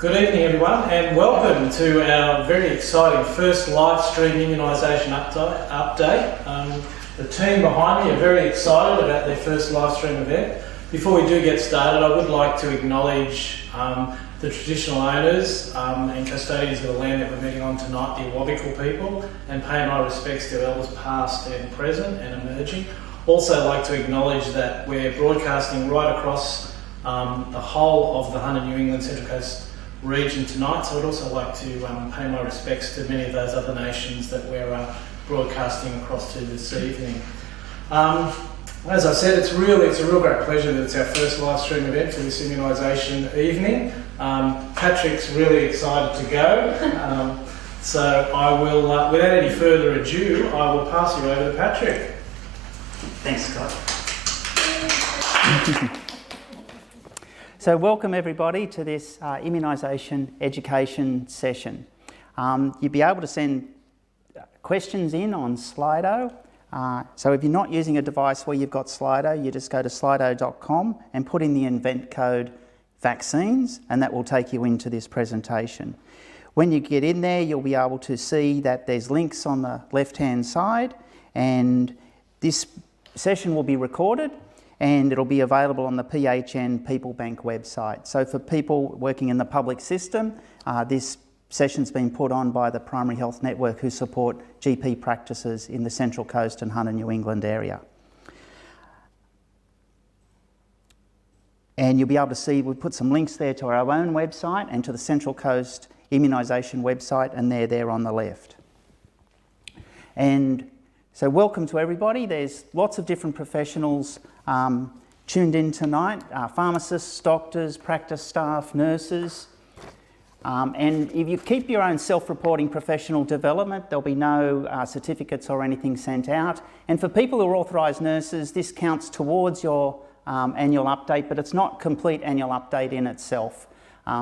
Good evening everyone, and welcome to our very exciting first live stream immunisation update. The team behind me are very excited about their first live stream event. Before we do get started, I would like to acknowledge the traditional owners and custodians of the land that we're meeting on tonight, the Awabakal people, and pay my respects to elders past and present and emerging. Also like to acknowledge that we're broadcasting right across the whole of the Hunter New England Central Coast region tonight, so I'd also like to pay my respects to many of those other nations that we're broadcasting across to this evening. As I said, it's a real great pleasure that it's our first live stream event for this immunisation evening. Patrick's really excited to go, so I will, without any further ado, I will pass you over to Patrick. Thanks, Scott. So welcome everybody to this immunisation education session. You'll be able to send questions in on Slido. So if you're not using a device where you've got Slido, you just go to slido.com and put in the event code vaccines, and that will take you into this presentation. When you get in there, you'll be able to see that there's links on the left-hand side, and this session will be recorded and it'll be available on the PHN People Bank website. So for people working in the public system, this session's been put on by the Primary Health Network, who support GP practices in the Central Coast and Hunter New England area. And you'll be able to see, we've put some links there to our own website and to the Central Coast Immunisation website, and they're there on the left. And so welcome to everybody. There's lots of different professionals tuned in tonight, pharmacists, doctors, practice staff, nurses. And if you keep your own self-reporting professional development, there'll be no certificates or anything sent out. And for people who are authorised nurses, this counts towards your annual update, but it's not complete annual update in itself.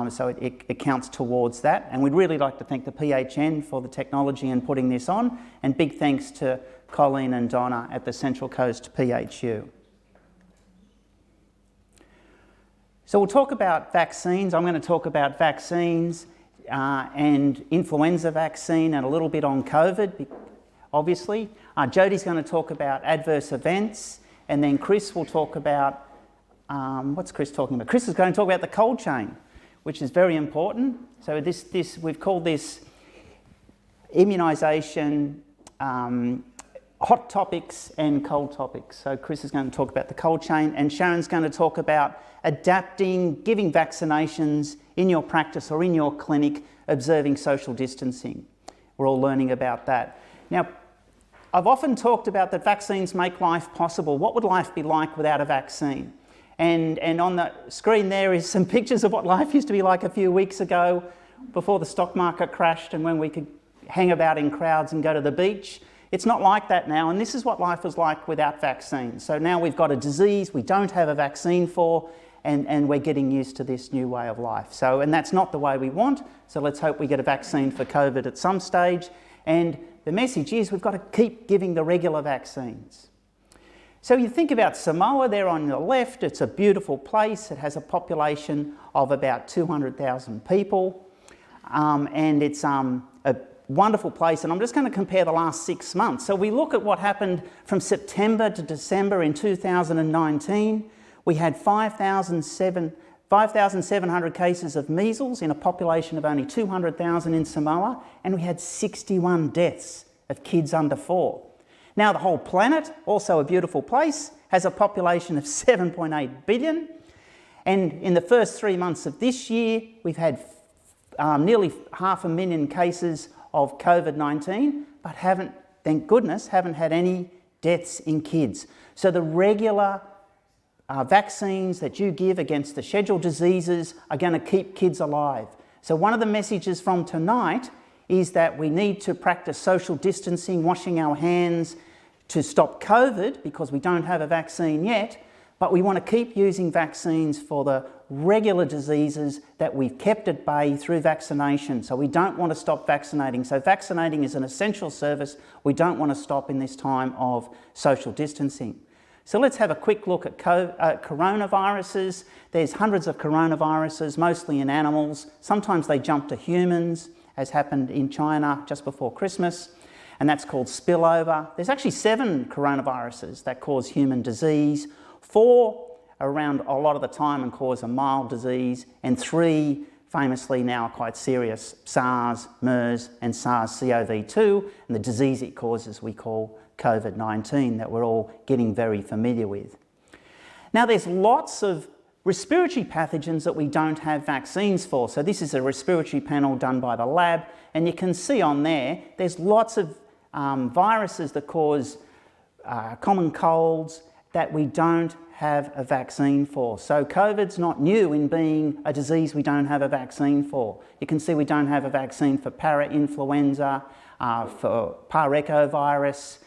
So it counts towards that. And we'd really like to thank the PHN for the technology and putting this on. And big thanks to Colleen and Donna at the Central Coast PHU. So we'll talk about vaccines. I'm going to talk about vaccines and influenza vaccine and a little bit on COVID, obviously. Jodie's going to talk about adverse events, and then Chris will talk about, what's Chris talking about? Chris is going to talk about the cold chain, which is very important. So we've called this immunisation hot topics and cold topics. So Chris is going to talk about the cold chain, and Sharon's going to talk about adapting, giving vaccinations in your practice or in your clinic, observing social distancing. We're all learning about that. Now, I've often talked about that vaccines make life possible. What would life be like without a vaccine? And on the screen there is some pictures of what life used to be like a few weeks ago, before the stock market crashed and when we could hang about in crowds and go to the beach. It's not like that now, and this is what life was like without vaccines. So now we've got a disease we don't have a vaccine for, and we're getting used to this new way of life. So, and that's not the way we want, so let's hope we get a vaccine for COVID at some stage. And the message is we've got to keep giving the regular vaccines. So you think about Samoa there on the left. It's a beautiful place. It has a population of about 200,000 people, and it's a wonderful place. And I'm just going to compare the last 6 months. So we look at what happened from September to December in 2019. We had 5,700 cases of measles in a population of only 200,000 in Samoa, and we had 61 deaths of kids under 4. Now the whole planet, also a beautiful place, has a population of 7.8 billion, and in the first 3 months of this year we've had nearly 500,000 cases of COVID-19, but thank goodness, haven't had any deaths in kids. So the regular vaccines that you give against the scheduled diseases are going to keep kids alive. So one of the messages from tonight is that we need to practice social distancing, washing our hands to stop COVID, because we don't have a vaccine yet, but we want to keep using vaccines for the regular diseases that we've kept at bay through vaccination. So we don't want to stop vaccinating. So vaccinating is an essential service we don't want to stop in this time of social distancing. So let's have a quick look at coronaviruses. There's hundreds of coronaviruses, mostly in animals. Sometimes they jump to humans, as happened in China just before Christmas, and that's called spillover. There's actually 7 coronaviruses that cause human disease. 4 are around a lot of the time and cause a mild disease, and 3 famously now are quite serious: SARS, MERS and SARS-CoV-2, and the disease it causes we call COVID-19, that we're all getting very familiar with. Now there's lots of respiratory pathogens that we don't have vaccines for. So this is a respiratory panel done by the lab, and you can see on there's lots of viruses that cause common colds that we don't have a vaccine for. So COVID's not new in being a disease we don't have a vaccine for. You can see we don't have a vaccine for parainfluenza, for parechovirus,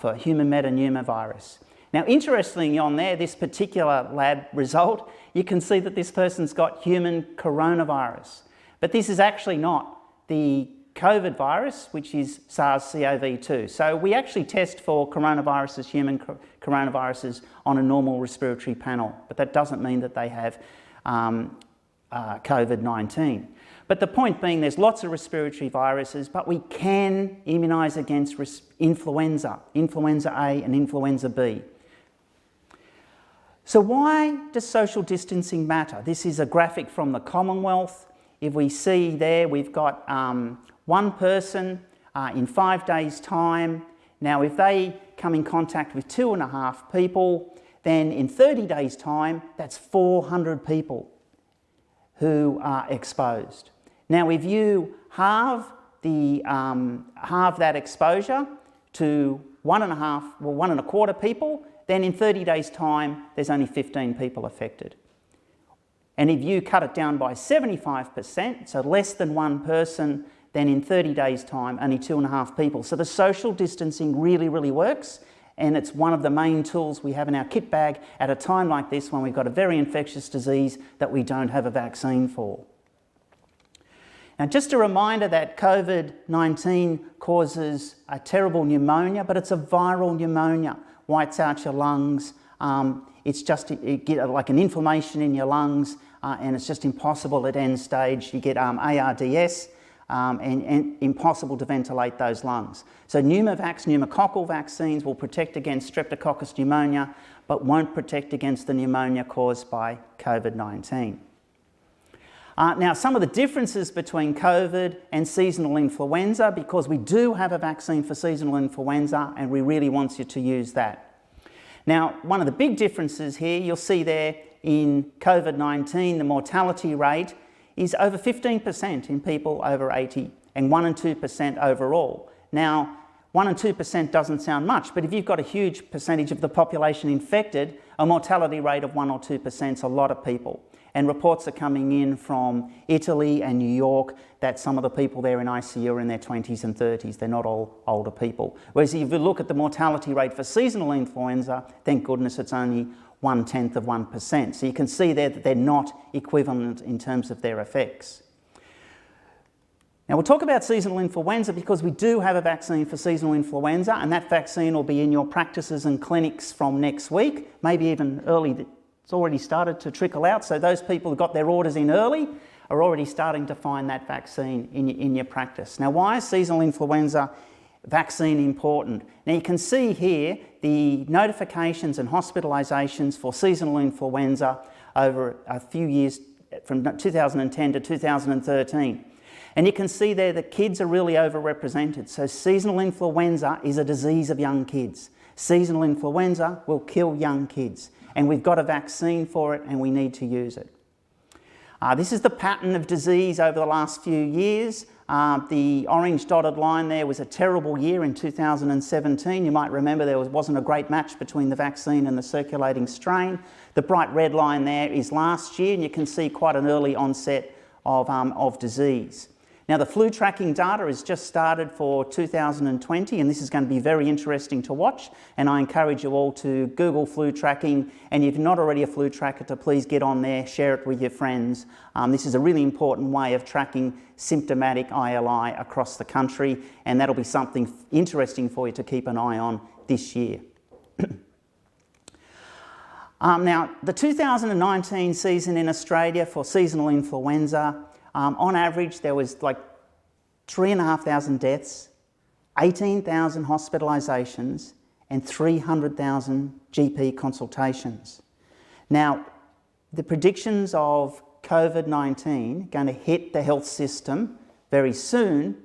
for human metapneumovirus. Now interestingly on this particular lab result, you can see that this person's got human coronavirus. But this is actually not the COVID virus, which is SARS-CoV-2. So we actually test for coronaviruses, human coronaviruses, on a normal respiratory panel, but that doesn't mean that they have COVID-19. But the point being, there's lots of respiratory viruses, but we can immunise against influenza, influenza A and influenza B. So why does social distancing matter? This is a graphic from the Commonwealth. If we see there, we've got one person in 5 days' time. Now, if they come in contact with 2.5 people, then in 30 days' time, that's 400 people who are exposed. Now, if you halve that exposure to 1.25 people, then in 30 days' time, there's only 15 people affected. And if you cut it down by 75%, so less than one person, then in 30 days' time, only 2.5 people. So the social distancing really, really works, and it's one of the main tools we have in our kit bag at a time like this when we've got a very infectious disease that we don't have a vaccine for. Now, just a reminder that COVID-19 causes a terrible pneumonia, but it's a viral pneumonia. Whites out your lungs. It's just, you get like an inflammation in your lungs, and it's just impossible at end stage. You get ARDS, and impossible to ventilate those lungs. So pneumococcal vaccines will protect against Streptococcus pneumonia, but won't protect against the pneumonia caused by COVID-19. Now, some of the differences between COVID and seasonal influenza, because we do have a vaccine for seasonal influenza and we really want you to use that. Now, one of the big differences here, you'll see there in COVID-19, the mortality rate is over 15% in people over 80 and 1 and 2% overall. Now, 1 and 2% doesn't sound much, but if you've got a huge percentage of the population infected, a mortality rate of 1 or 2% is a lot of people. And reports are coming in from Italy and New York that some of the people there in ICU are in their 20s and 30s. They're not all older people. Whereas if you look at the mortality rate for seasonal influenza, thank goodness it's only 1/10 of 1%. So you can see there that they're not equivalent in terms of their effects. Now we'll talk about seasonal influenza because we do have a vaccine for seasonal influenza, and that vaccine will be in your practices and clinics from next week, maybe even early. It's already started to trickle out, so those people who got their orders in early are already starting to find that vaccine in your practice. Now, why is seasonal influenza vaccine important? Now, you can see here the notifications and hospitalisations for seasonal influenza over a few years from 2010 to 2013. And you can see there that kids are really overrepresented. So seasonal influenza is a disease of young kids. Seasonal influenza will kill young kids. And we've got a vaccine for it and we need to use it. This is the pattern of disease over the last few years. The orange dotted line there was a terrible year in 2017. You might remember there wasn't a great match between the vaccine and the circulating strain. The bright red line there is last year, and you can see quite an early onset of disease. Now, the flu tracking data has just started for 2020, and this is going to be very interesting to watch, and I encourage you all to Google flu tracking, and if you're not already a flu tracker, to please get on there, share it with your friends. This is a really important way of tracking symptomatic ILI across the country, and that'll be something interesting for you to keep an eye on this year. Now, the 2019 season in Australia for seasonal influenza, on average there was like 3,500 deaths, 18,000 hospitalisations and 300,000 GP consultations. Now, the predictions of COVID-19 going to hit the health system very soon.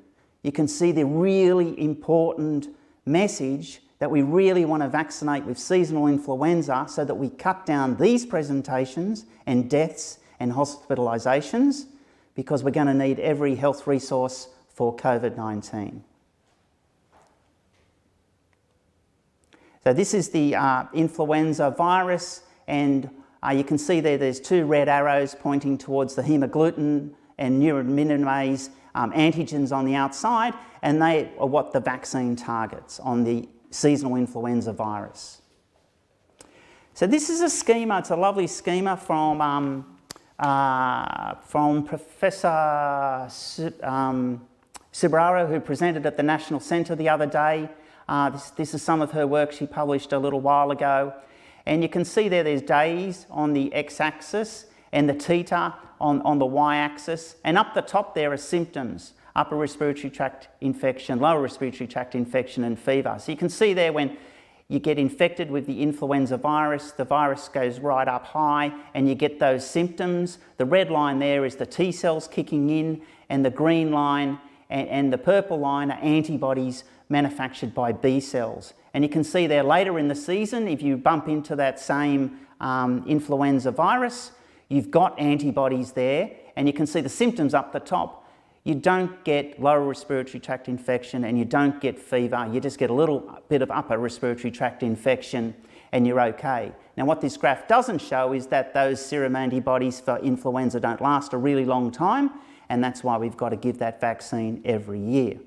You can see the really important message that we really want to vaccinate with seasonal influenza so that we cut down these presentations and deaths and hospitalisations, because we're going to need every health resource for COVID-19. So this is the influenza virus, and you can see there's two red arrows pointing towards the hemagglutinin and neuraminidase antigens on the outside, and they are what the vaccine targets on the seasonal influenza virus. So this is a schema. It's a lovely schema from Professor Subarao, who presented at the National Centre the other day. This is some of her work she published a little while ago. And you can see there's days on the x-axis and the theta on the y-axis. And up the top there are symptoms: upper respiratory tract infection, lower respiratory tract infection and fever. So you can see there when you get infected with the influenza virus, the virus goes right up high and you get those symptoms. The red line there is the T cells kicking in, and the green line and the purple line are antibodies manufactured by B cells. And you can see there later in the season, if you bump into that same influenza virus, you've got antibodies there, and you can see the symptoms up the top. You don't get lower respiratory tract infection and you don't get fever. You just get a little bit of upper respiratory tract infection and you're okay. Now, what this graph doesn't show is that those serum antibodies for influenza don't last a really long time, and that's why we've got to give that vaccine every year.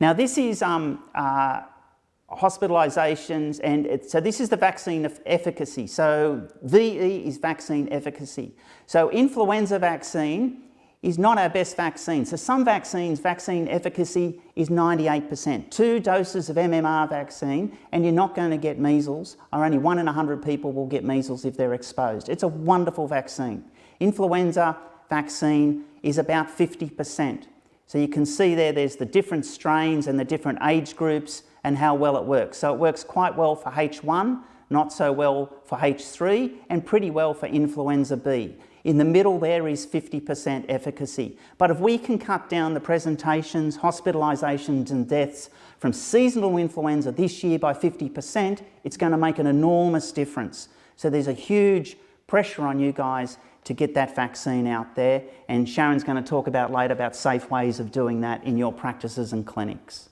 Now, this is hospitalisations, and so this is the vaccine efficacy. So VE is vaccine efficacy. So influenza vaccine is not our best vaccine. So some vaccines, vaccine efficacy is 98%. 2 doses of MMR vaccine and you're not going to get measles, or only 1 in 100 people will get measles if they're exposed. It's a wonderful vaccine. Influenza vaccine is about 50%. So you can see there's the different strains and the different age groups and how well it works. So it works quite well for H1, not so well for H3, and pretty well for influenza B. In the middle there is 50% efficacy. But if we can cut down the presentations, hospitalisations and deaths from seasonal influenza this year by 50%, it's going to make an enormous difference. So there's a huge pressure on you guys to get that vaccine out there, and Sharon's going to talk about later about safe ways of doing that in your practices and clinics.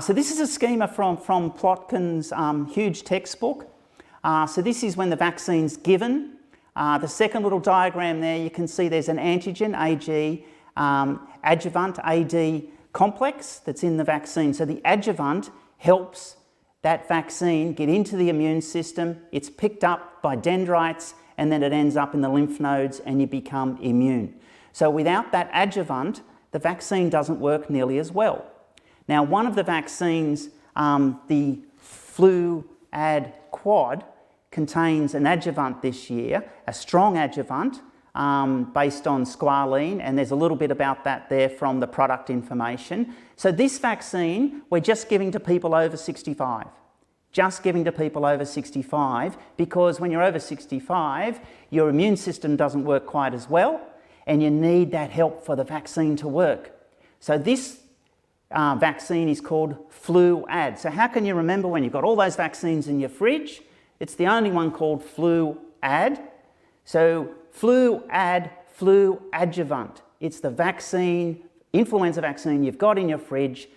So this is a schema from Plotkin's huge textbook. So this is when the vaccine's given. The second little diagram there, you can see there's an antigen, AG, adjuvant, AD complex that's in the vaccine. So the adjuvant helps that vaccine get into the immune system. It's picked up by dendrites and then it ends up in the lymph nodes and you become immune. So without that adjuvant, the vaccine doesn't work nearly as well. Now, one of the vaccines, the FLUAD Quad, contains an adjuvant this year, a strong adjuvant based on squalene, and there's a little bit about that there from the product information. So this vaccine, we're just giving to people over 65. Just giving to people over 65, because when you're over 65, your immune system doesn't work quite as well, and you need that help for the vaccine to work. So this vaccine is called FLUAD. So how can you remember when you've got all those vaccines in your fridge? It's the only one called FLUAD. So FLUAD, flu adjuvant. It's the vaccine, influenza vaccine you've got in your fridge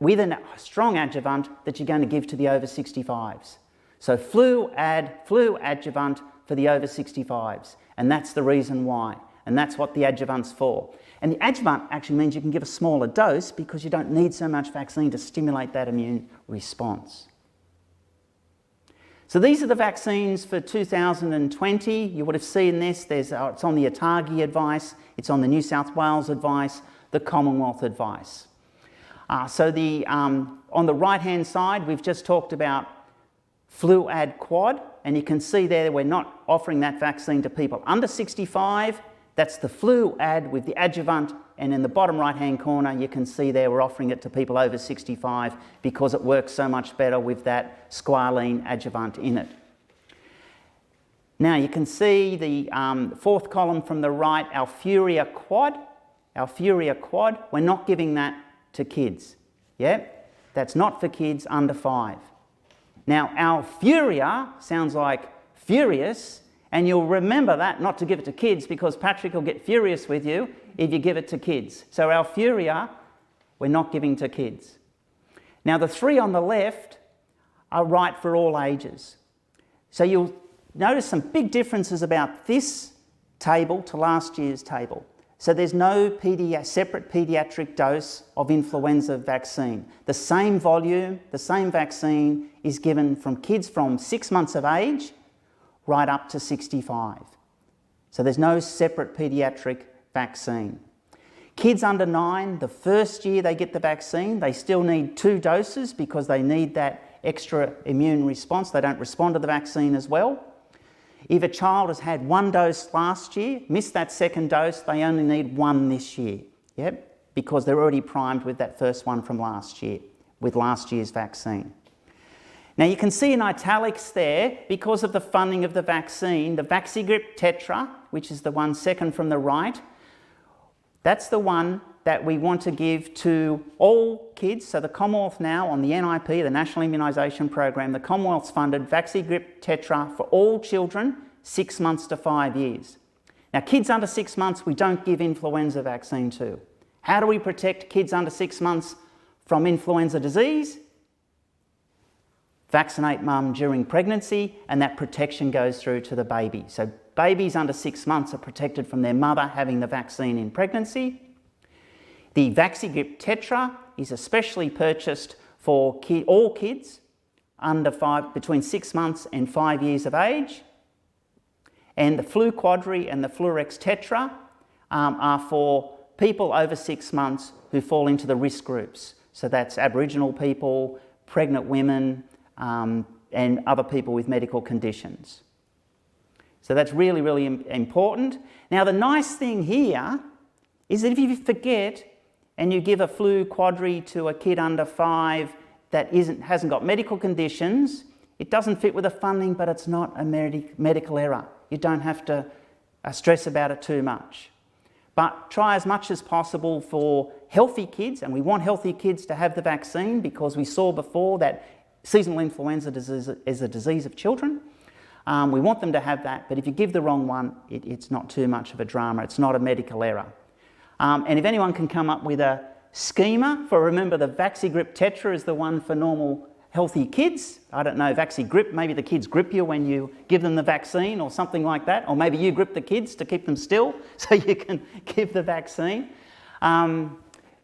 with a strong adjuvant that you're going to give to the over 65s. So FLUAD, flu adjuvant for the over 65s. And that's the reason why. And that's what the adjuvant's for. And the adjuvant actually means you can give a smaller dose because you don't need so much vaccine to stimulate that immune response. So these are the vaccines for 2020. You would have seen this. It's on the ATAGI advice, it's on the New South Wales advice, the Commonwealth advice. On the right-hand side, we've just talked about FLUAD Quad, and you can see there we're not offering that vaccine to people under 65. That's the FLUAD with the adjuvant, and in the bottom right-hand corner you can see there we're offering it to people over 65 because it works so much better with that squalene adjuvant in it. Now you can see the fourth column from the right, our FLUAD Quad. Our FLUAD Quad, we're not giving that to kids. Yeah, that's not for kids under 5. Now our FURIA sounds like furious, and you'll remember that not to give it to kids because Patrick will get furious with you if you give it to kids. So our FURIA, we're not giving to kids. Now the 3 on the left are right for all ages. So you'll notice some big differences about this table to last year's table. So there's no separate paediatric dose of influenza vaccine. The same volume, the same vaccine is given from kids from 6 months of age right up to 65. So there's no separate paediatric vaccine. Kids under 9, the first year they get the vaccine, they still need 2 doses because they need that extra immune response. They don't respond to the vaccine as well. If a child has had 1 dose last year, missed that second dose, they only need 1 this year, yep, because they're already primed with that first one from last year, with last year's vaccine. Now you can see in italics there, because of the funding of the vaccine, the Vaxigrip Tetra, which is the one second from the right, that's the one that we want to give to all kids. So the Commonwealth now on the NIP, the National Immunisation Program, the Commonwealth's funded Vaxigrip Tetra for all children 6 months to 5 years. Now kids under 6 months we don't give influenza vaccine to. How do we protect kids under 6 months from influenza disease? Vaccinate mum during pregnancy, and that protection goes through to the baby. So babies under 6 months are protected from their mother having the vaccine in pregnancy. The Vaxigrip Tetra is especially purchased for all kids between 6 months and 5 years of age. And the FLUAD Quadri and the FLUAREX Tetra are for people over 6 months who fall into the risk groups. So that's Aboriginal people, pregnant women, and other people with medical conditions. So that's really, really important. Now the nice thing here is that if you forget and you give a FLUAD Quadri to a kid under 5 that hasn't got medical conditions, it doesn't fit with the funding, but it's not a medical error. You don't have to stress about it too much. But try as much as possible for healthy kids, and we want healthy kids to have the vaccine because we saw before that seasonal influenza disease is a disease of children. We want them to have that, but if you give the wrong one, it's not too much of a drama. It's not a medical error. And if anyone can come up with a schema for, remember the Vaxigrip Tetra is the one for normal healthy kids. I don't know, Vaxigrip, maybe the kids grip you when you give them the vaccine or something like that, or maybe you grip the kids to keep them still so you can give the vaccine.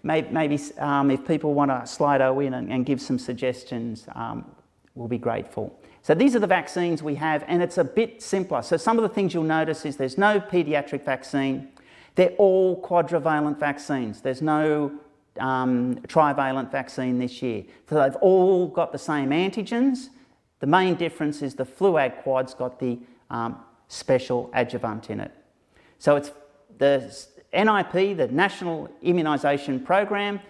Maybe if people want to Slido in and give some suggestions, we'll be grateful. So these are the vaccines we have, and it's a bit simpler. So some of the things you'll notice is there's no paediatric vaccine. They're all quadrivalent vaccines. There's no trivalent vaccine this year. So they've all got the same antigens. The main difference is the FLUAD Quad's got the special adjuvant in it. So it's the NIP, the National Immunisation Program.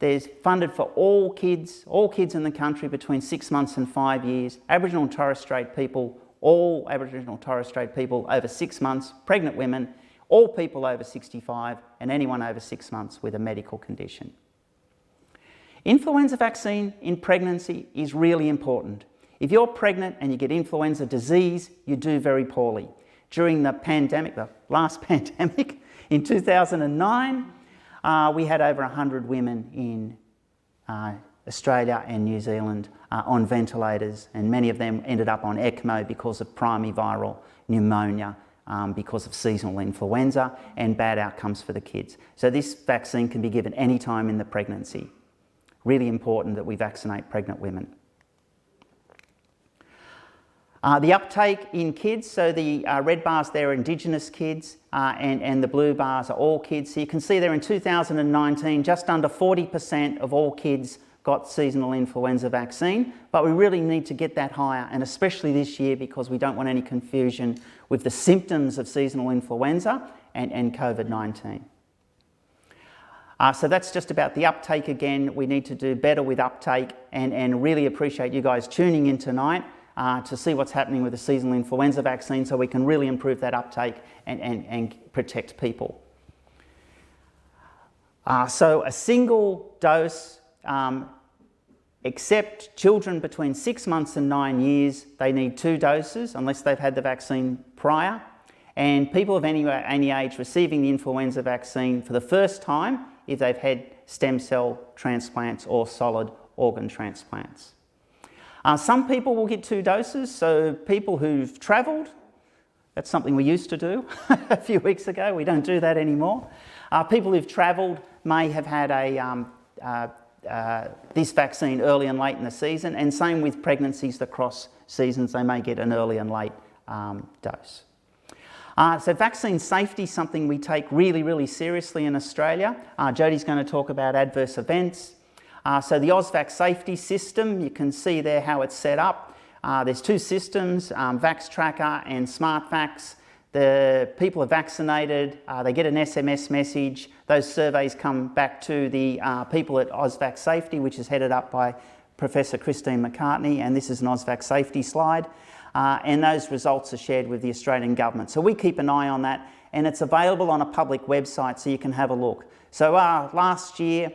There's funded for all kids in the country between 6 months and 5 years, Aboriginal and Torres Strait people, all Aboriginal and Torres Strait people over 6 months, pregnant women, all people over 65 and anyone over 6 months with a medical condition. Influenza vaccine in pregnancy is really important. If you're pregnant and you get influenza disease, you do very poorly. During the pandemic, the last pandemic in 2009, we had over 100 women in Australia and New Zealand on ventilators, and many of them ended up on ECMO because of primary viral pneumonia, because of seasonal influenza, and bad outcomes for the kids. So this vaccine can be given any time in the pregnancy. Really important that we vaccinate pregnant women. The uptake in kids, so the red bars there are Indigenous kids and the blue bars are all kids. So you can see there in 2019, just under 40% of all kids got seasonal influenza vaccine, but we really need to get that higher, and especially this year because we don't want any confusion with the symptoms of seasonal influenza and COVID-19. So that's just about the uptake again. We need to do better with uptake and really appreciate you guys tuning in tonight to see what's happening with the seasonal influenza vaccine so we can really improve that uptake and protect people. So a single dose, except children between 6 months and 9 years, they need 2 doses unless they've had the vaccine prior. And people of any age receiving the influenza vaccine for the first time if they've had stem cell transplants or solid organ transplants. Some people will get 2 doses, so people who've travelled, that's something we used to do a few weeks ago, we don't do that anymore. People who've travelled may have had this vaccine early and late in the season, and same with pregnancies that cross seasons, they may get an early and late dose. So vaccine safety is something we take really, really seriously in Australia. Jodie's going to talk about adverse events. So the AusVac safety system, you can see there how it's set up. There's 2 systems, Vax Tracker and SmartVax. The people are vaccinated, they get an SMS message. Those surveys come back to the people at AusVac Safety, which is headed up by Professor Christine McCartney, and this is an AusVac Safety slide. And those results are shared with the Australian government. So we keep an eye on that, and it's available on a public website so you can have a look. So last year,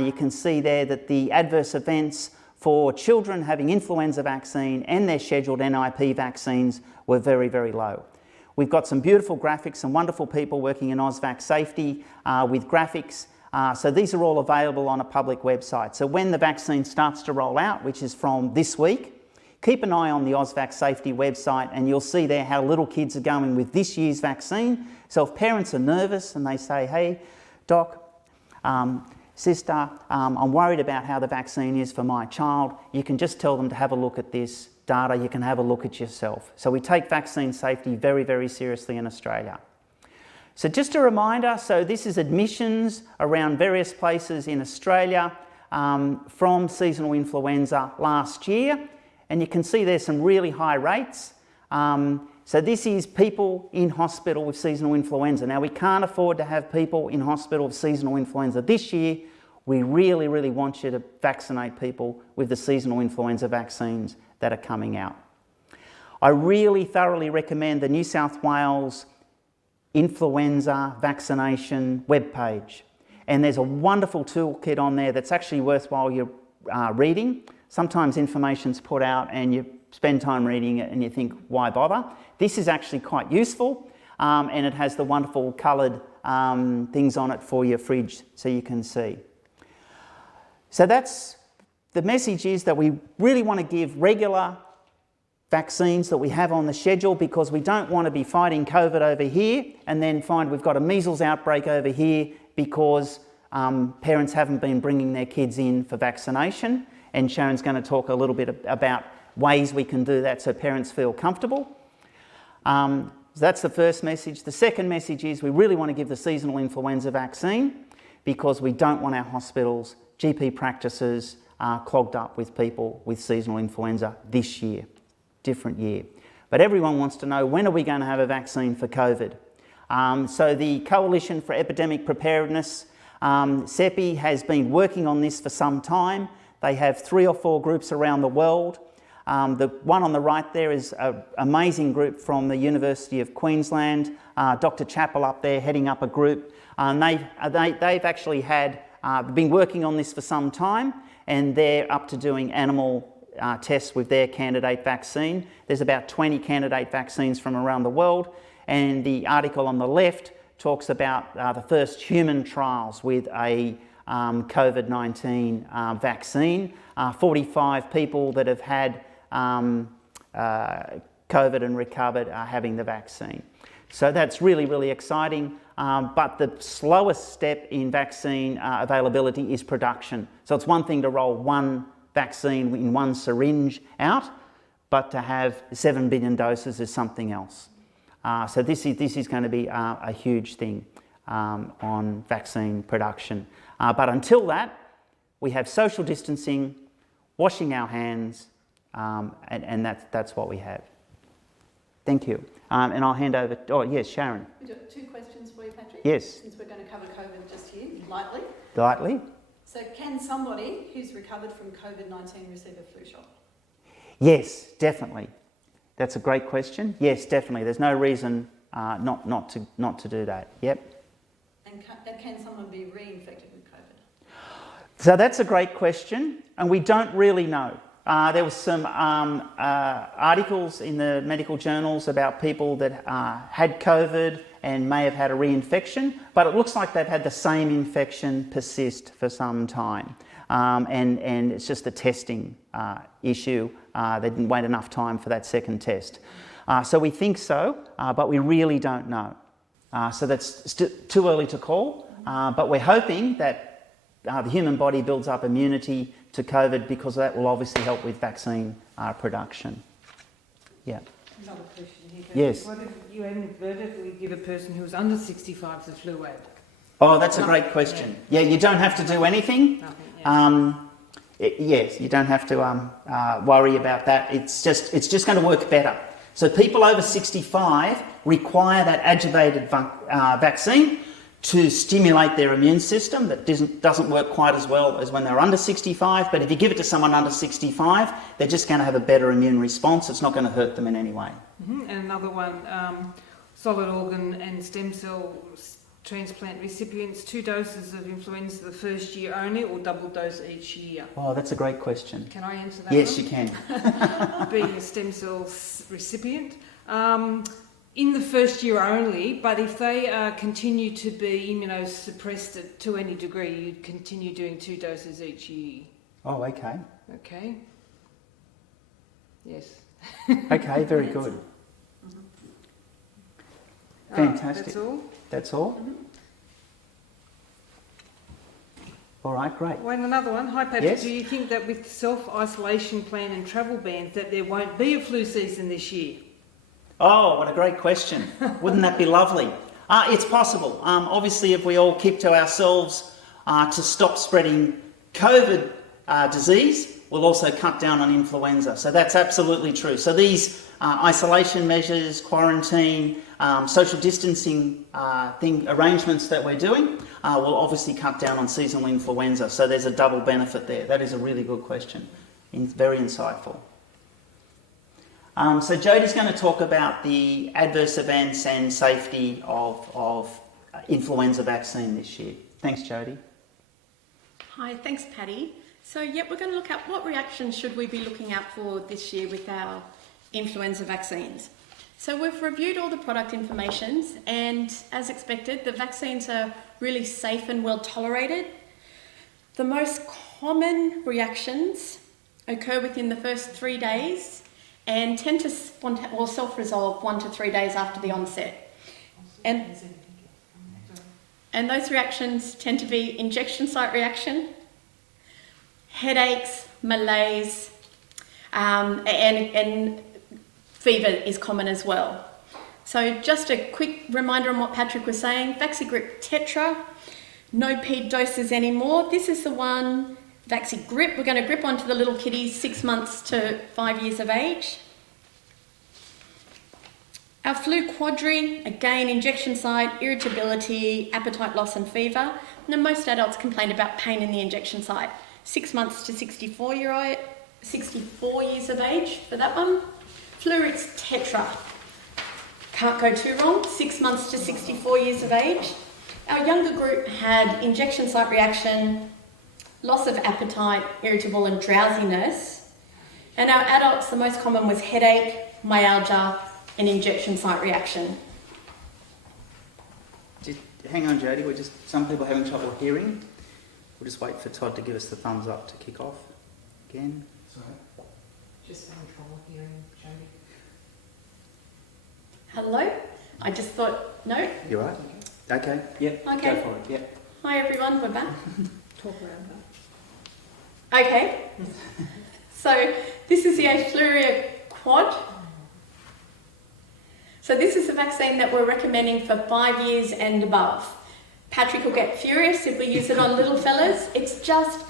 you can see there that the adverse events for children having influenza vaccine and their scheduled NIP vaccines were very, very low. We've got some beautiful graphics and wonderful people working in AusVac Safety with graphics. So these are all available on a public website. So when the vaccine starts to roll out, which is from this week, keep an eye on the AusVac Safety website and you'll see there how little kids are going with this year's vaccine. So if parents are nervous and they say, hey, doc, sister, I'm worried about how the vaccine is for my child, you can just tell them to have a look at this data, you can have a look at yourself. So we take vaccine safety very, very seriously in Australia. So just a reminder, so this is admissions around various places in Australia from seasonal influenza last year. And you can see there's some really high rates. So this is people in hospital with seasonal influenza. Now we can't afford to have people in hospital with seasonal influenza this year. We really, really want you to vaccinate people with the seasonal influenza vaccines that are coming out. I really thoroughly recommend the New South Wales influenza vaccination webpage. And there's a wonderful toolkit on there that's actually worthwhile you reading. Sometimes information's put out and you spend time reading it and you think, why bother? This is actually quite useful and it has the wonderful coloured things on it for your fridge so you can see. So that's the message, is that we really want to give regular vaccines that we have on the schedule because we don't want to be fighting COVID over here and then find we've got a measles outbreak over here because parents haven't been bringing their kids in for vaccination. And Sharon's going to talk a little bit about ways we can do that so parents feel comfortable. So that's the first message. The second message is we really want to give the seasonal influenza vaccine because we don't want our hospitals, GP practices clogged up with people with seasonal influenza this year, different year. But everyone wants to know, when are we going to have a vaccine for COVID? So the Coalition for Epidemic Preparedness, CEPI, has been working on this for some time. They have 3 or 4 groups around the world. The one on the right there is an amazing group from the University of Queensland, Dr. Chappell up there heading up a group. They've actually been working on this for some time, and they're up to doing animal tests with their candidate vaccine. There's about 20 candidate vaccines from around the world, and the article on the left talks about the first human trials with a COVID-19 vaccine. 45 people that have had COVID and recovered are having the vaccine. So that's really, really exciting. But the slowest step in vaccine availability is production. So it's one thing to roll one vaccine in one syringe out, but to have 7 billion doses is something else. So this is going to be a huge thing on vaccine production. But until that, we have social distancing, washing our hands, and that's what we have. Thank you. And I'll hand over. Oh yes, Sharon. We've got 2 questions for you, Patrick. Yes. Since we're going to cover COVID just here, lightly. Lightly. So can somebody who's recovered from COVID-19 receive a flu shot? Yes, definitely. That's a great question. Yes, definitely. There's no reason not to do that. Yep. And can someone be reinfected with COVID? So that's a great question, and we don't really know. There was some articles in the medical journals about people that had COVID and may have had a reinfection, but it looks like they've had the same infection persist for some time. And it's just a testing issue. They didn't wait enough time for that second test. So we think so, but we really don't know. So that's too early to call, but we're hoping that the human body builds up immunity to COVID, because that will obviously help with vaccine production. Yeah. Another question here. Yes. What if you inadvertently give a person who's under 65 the FLUAD? Oh, that's a great question. Yeah, you don't have to do anything. Nothing, yeah. Yes, you don't have to worry about that. It's just going to work better. So people over 65 require that adjuvated vaccine to stimulate their immune system. That doesn't work quite as well as when they're under 65, but if you give it to someone under 65, they're just going to have a better immune response. It's not going to hurt them in any way. And another one, solid organ and stem cell transplant recipients, 2 doses of influenza the first year only, or double dose each year? Oh, that's a great question. Can I answer that? Yes, one? you can. Being a stem cell recipient. In the first year only, but if they continue to be immunosuppressed to any degree, you'd continue doing 2 doses each year. Oh, okay. Okay? Yes. Okay, very good. Fantastic. That's all? That's all? All right, great. Wait, another one. Hi, Patrick. Yes? Do you think that with self-isolation plan and travel bans that there won't be a flu season this year? Oh, what a great question. Wouldn't that be lovely? It's possible. Obviously, if we all keep to ourselves to stop spreading COVID disease, we'll also cut down on influenza. So that's absolutely true. So these isolation measures, quarantine, social distancing arrangements that we're doing will obviously cut down on seasonal influenza. So there's a double benefit there. That is a really good question. Very insightful. So Jodie's going to talk about the adverse events and safety of influenza vaccine this year. Thanks, Jodie. Hi, thanks, Patty. So, we're going to look at what reactions should we be looking out for this year with our influenza vaccines. So we've reviewed all the product information, and as expected, the vaccines are really safe and well tolerated. The most common reactions occur within the first 3 days and tend to self-resolve 1 to 3 days after the onset. And those reactions tend to be injection site reaction, headaches, malaise, and fever is common as well. So just a quick reminder on what Patrick was saying, VaxiGrip Tetra, no ped doses anymore. This is the one, VaxiGrip, we're going to grip onto the little kiddies 6 months to 5 years of age. Our FLUAD Quadri, again, injection site, irritability, appetite loss and fever. Now, most adults complain about pain in the injection site. 6 months to 64 years of age for that one. FLUAD Tetra, can't go too wrong, 6 months to 64 years of age. Our younger group had injection site reaction, loss of appetite, irritable and drowsiness. And our adults, the most common was headache, myalgia, and injection site reaction. Hang on, Jodie. Some people are having trouble hearing. We'll just wait for Todd to give us the thumbs up to kick off again. Sorry. Just having trouble hearing, Jodie. Hello? I just thought, no? You're right. Okay. Yep. Okay. Go for it. Yep. Hi everyone, we're back. Talk around that. Okay. So this is the FLUAD Quad. So this is the vaccine that we're recommending for 5 years and above. Patrick will get furious if we use it on little fellas. It's just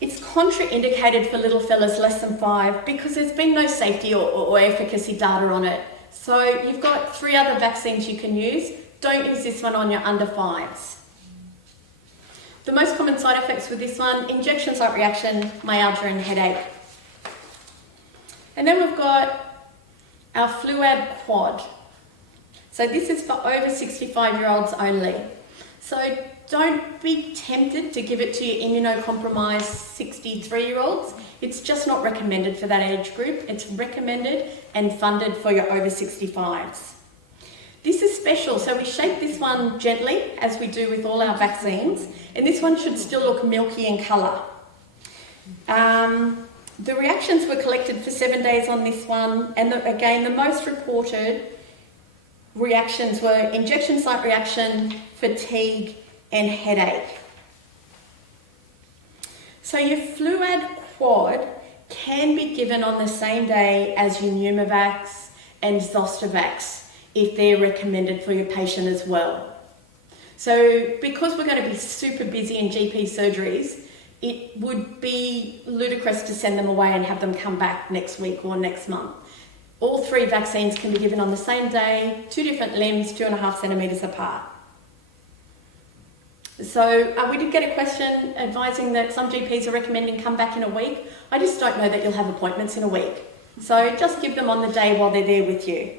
It's contraindicated for little fellas less than 5 because there's been no safety or efficacy data on it. So you've got 3 other vaccines you can use. Don't use this one on your under 5s. The most common side effects with this one, injection site reaction, myalgia and headache. And then we've got our FLUAD Quad. So this is for over 65-year-olds only. So don't be tempted to give it to your immunocompromised 63-year-olds. It's just not recommended for that age group. It's recommended and funded for your over 65s. This is special, so we shape this one gently, as we do with all our vaccines, and this one should still look milky in colour. The reactions were collected for 7 days on this one, and again, the most reported reactions were injection site reaction, fatigue, and headache. So your FLUAD Quad can be given on the same day as your Pneumovax and Zostavax if they're recommended for your patient as well. So because we're going to be super busy in GP surgeries, it would be ludicrous to send them away and have them come back next week or next month. All 3 vaccines can be given on the same day, 2 different limbs, 2.5 centimetres apart. So we did get a question advising that some GPs are recommending come back in a week. I just don't know that you'll have appointments in a week. So just give them on the day while they're there with you.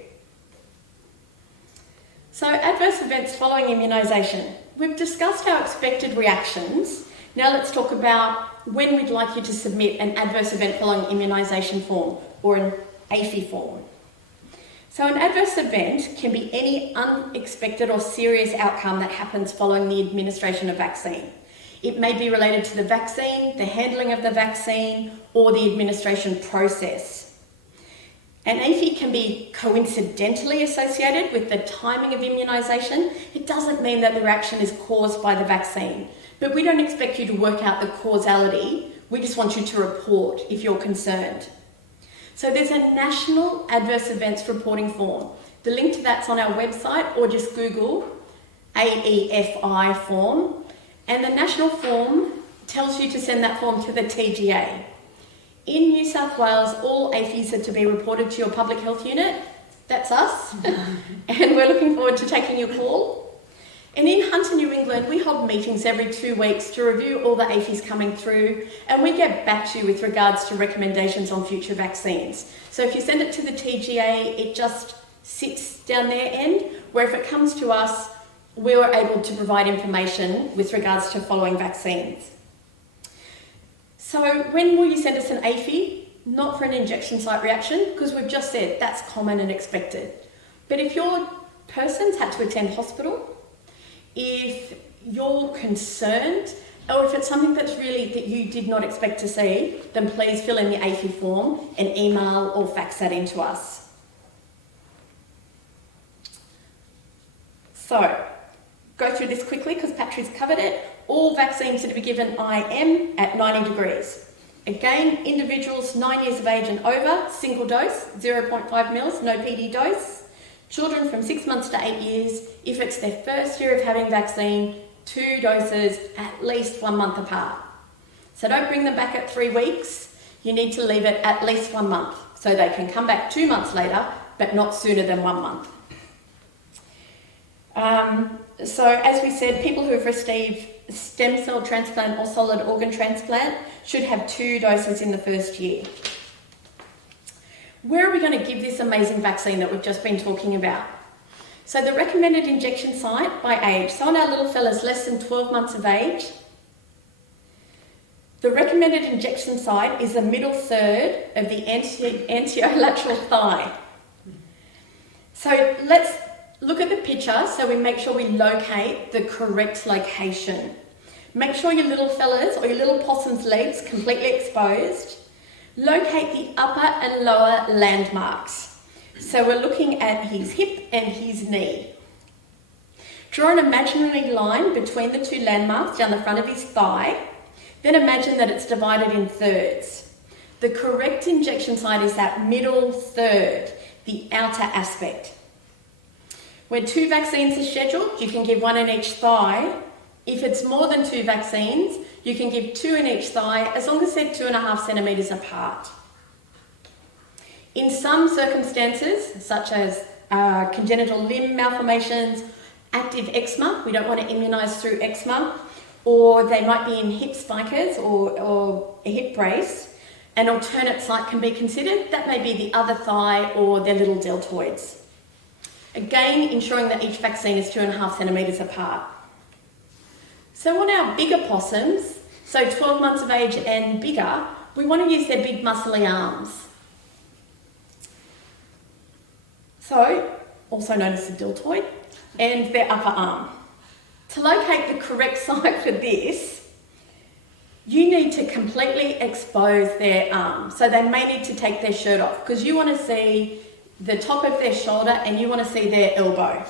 So adverse events following immunisation. We've discussed our expected reactions. Now let's talk about when we'd like you to submit an adverse event following immunisation form or an AFI form. So an adverse event can be any unexpected or serious outcome that happens following the administration of vaccine. It may be related to the vaccine, the handling of the vaccine, or the administration process. An AFI can be coincidentally associated with the timing of immunisation. It doesn't mean that the reaction is caused by the vaccine, but we don't expect you to work out the causality. We just want you to report if you're concerned. So there's a National Adverse Events Reporting Form. The link to that's on our website, or just Google AEFI form. And the national form tells you to send that form to the TGA. In New South Wales, all AFIs are to be reported to your public health unit. That's us. And we're looking forward to taking your call. And in Hunter, New England, we hold meetings every 2 weeks to review all the AFIs coming through, and we get back to you with regards to recommendations on future vaccines. So if you send it to the TGA, it just sits down their end, where if it comes to us, we were able to provide information with regards to following vaccines. So when will you send us an AFI? Not for an injection site reaction, because we've just said that's common and expected. But if your person's had to attend hospital, if you're concerned, or if it's something that's really that you did not expect to see, then please fill in the AFI form and email or fax that into us. So, go through this quickly because Patrick's covered it. All vaccines are to be given IM at 90 degrees. Again, individuals 9 years of age and over, single dose, 0.5 mils, no PD dose. Children from 6 months to 8 years, if it's their first year of having vaccine, 2 doses at least 1 month apart. So don't bring them back at 3 weeks. You need to leave it at least 1 month so they can come back 2 months later, but not sooner than 1 month. So as we said, people who have received stem cell transplant or solid organ transplant should have 2 doses in the first year. Where are we going to give this amazing vaccine that we've just been talking about? So the recommended injection site by age. So on our little fellas less than 12 months of age, the recommended injection site is the middle third of the anterolateral thigh. So let's look at the picture so we make sure we locate the correct location. Make sure your little fellas or your little possum's legs completely exposed. Locate the upper and lower landmarks. So we're looking at his hip and his knee. Draw an imaginary line between the 2 landmarks down the front of his thigh. Then imagine that it's divided in thirds. The correct injection site is that middle third, the outer aspect. When 2 vaccines are scheduled, you can give 1 in each thigh, If it's more than 2 vaccines, you can give 2 in each thigh as long as they're 2.5 centimetres apart. In some circumstances, such as congenital limb malformations, active eczema, we don't want to immunise through eczema, or they might be in hip spikers or a hip brace, an alternate site can be considered. That may be the other thigh or their little deltoids. Again, ensuring that each vaccine is 2.5 centimetres apart. So on our bigger possums, so 12 months of age and bigger, we want to use their big muscly arms. So, also known as the deltoid, and their upper arm. To locate the correct site for this, you need to completely expose their arm. So they may need to take their shirt off because you want to see the top of their shoulder and you want to see their elbow.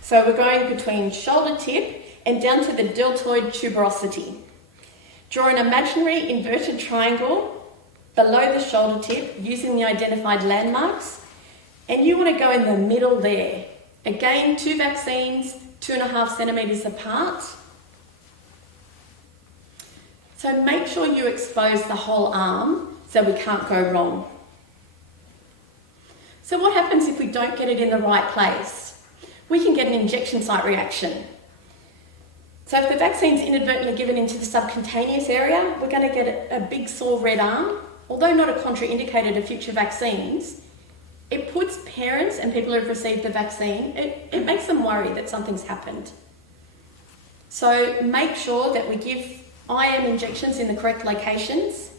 So we're going between shoulder tip and down to the deltoid tuberosity. Draw an imaginary inverted triangle below the shoulder tip using the identified landmarks, and you want to go in the middle there. Again, 2 vaccines, 2.5 centimetres apart. So make sure you expose the whole arm so we can't go wrong. So what happens if we don't get it in the right place? We can get an injection site reaction. So if the vaccine's inadvertently given into the subcutaneous area, we're going to get a big sore red arm. Although not a contraindicator to future vaccines, it puts parents and people who've received the vaccine, it makes them worry that something's happened. So make sure that we give IM injections in the correct locations.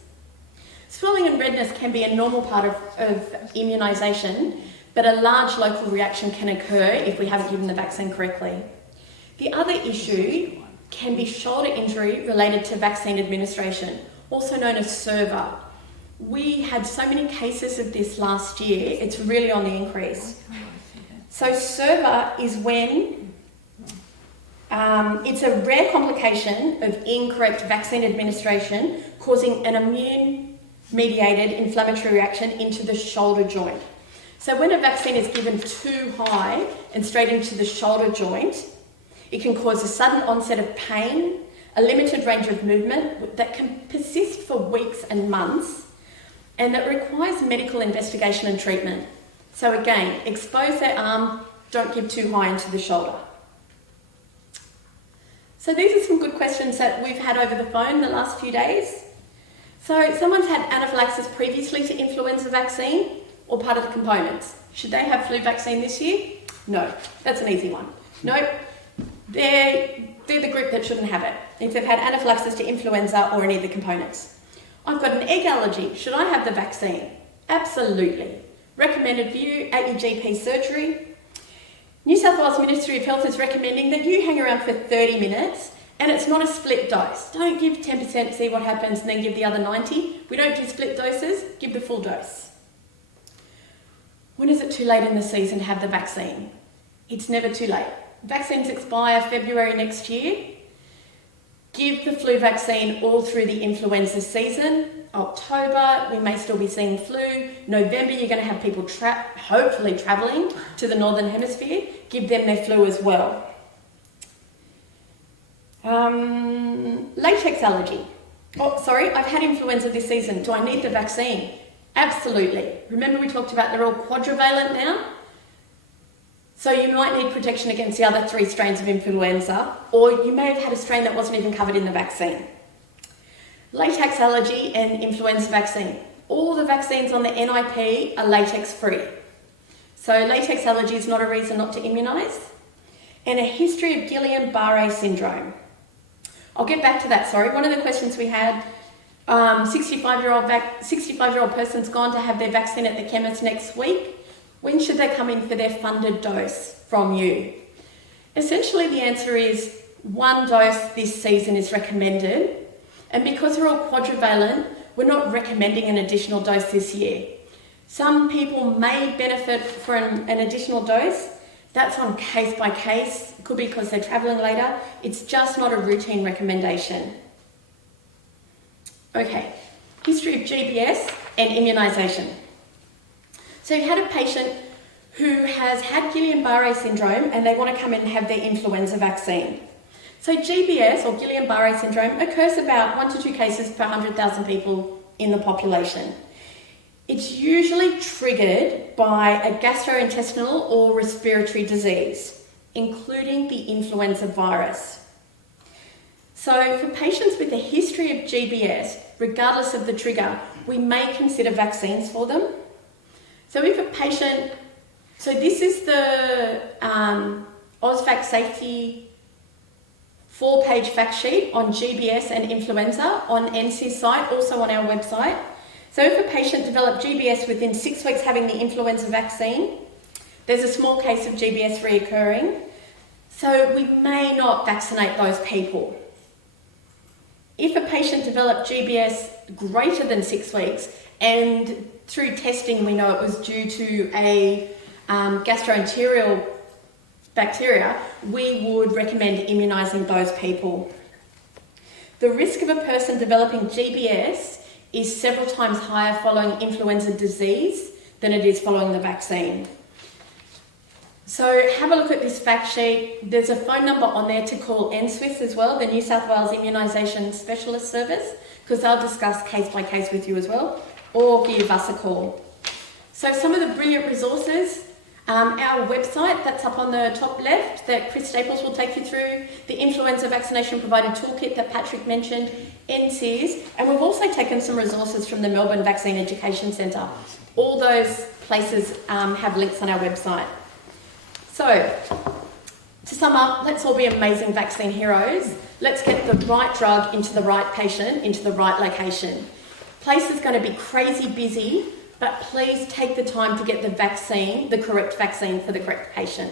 Swelling and redness can be a normal part of immunisation, but a large local reaction can occur if we haven't given the vaccine correctly. The other issue can be shoulder injury related to vaccine administration, also known as SERVA. We had so many cases of this last year, it's really on the increase. So SERVA is when it's a rare complication of incorrect vaccine administration causing an immune-mediated inflammatory reaction into the shoulder joint. So when a vaccine is given too high and straight into the shoulder joint, it can cause a sudden onset of pain, a limited range of movement that can persist for weeks and months, and that requires medical investigation and treatment. So again, expose their arm, don't give too high into the shoulder. So these are some good questions that we've had over the phone the last few days. So someone's had anaphylaxis previously to influenza vaccine or part of the components. Should they have flu vaccine this year? No, that's an easy one. No, they're the group that shouldn't have it if they've had anaphylaxis to influenza or any of the components. I've got an egg allergy. Should I have the vaccine? Absolutely. Recommended for you at your GP surgery. New South Wales Ministry of Health is recommending that you hang around for 30 minutes and it's not a split dose. Don't give 10%, see what happens, and then give the other 90. We don't do split doses, give the full dose. When is it too late in the season to have the vaccine? It's never too late. Vaccines expire February next year. Give the flu vaccine all through the influenza season. October, we may still be seeing flu. November, you're going to have people hopefully travelling to the Northern Hemisphere. Give them their flu as well. Latex allergy. Oh, sorry, I've had influenza this season. Do I need the vaccine? Absolutely. Remember we talked about they're all quadrivalent now? So you might need protection against the other 3 strains of influenza, or you may have had a strain that wasn't even covered in the vaccine. Latex allergy and influenza vaccine. All the vaccines on the NIP are latex free. So latex allergy is not a reason not to immunise. And a history of Guillain-Barré syndrome. I'll get back to that, sorry. One of the questions we had, 65-year-old person's gone to have their vaccine at the chemist next week. When should they come in for their funded dose from you? Essentially, the answer is 1 dose this season is recommended. And because they're all quadrivalent, we're not recommending an additional dose this year. Some people may benefit from an additional dose. That's on case by case. It could be because they're travelling later. It's just not a routine recommendation. Okay, history of GPS and immunisation. So you had a patient who has had Guillain-Barré syndrome and they want to come in and have their influenza vaccine. So GBS, or Guillain-Barré syndrome, occurs about 1 to 2 cases per 100,000 people in the population. It's usually triggered by a gastrointestinal or respiratory disease, including the influenza virus. So for patients with a history of GBS, regardless of the trigger, we may consider vaccines for them. So if a patient, so this is the OSVAC safety 4-page fact sheet on GBS and influenza on NC's site, also on our website. So if a patient developed GBS within 6 weeks having the influenza vaccine, there's a small case of GBS reoccurring, so we may not vaccinate those people. If a patient developed GBS greater than 6 weeks, and through testing we know it was due to a gastroenterial bacteria, we would recommend immunising those people. The risk of a person developing GBS is several times higher following influenza disease than it is following the vaccine. So have a look at this fact sheet. There's a phone number on there to call NSWIS as well, the New South Wales Immunisation Specialist Service, because they'll discuss case by case with you as well, or give us a call. So some of the brilliant resources, our website that's up on the top left that Chris Staples will take you through, the Influenza Vaccination Provider Toolkit that Patrick mentioned, NC's, and we've also taken some resources from the Melbourne Vaccine Education Centre. All those places have links on our website. So, to sum up, let's all be amazing vaccine heroes. Let's get the right drug into the right patient, into the right location. Place is going to be crazy busy, but please take the time to get the vaccine, the correct vaccine for the correct patient.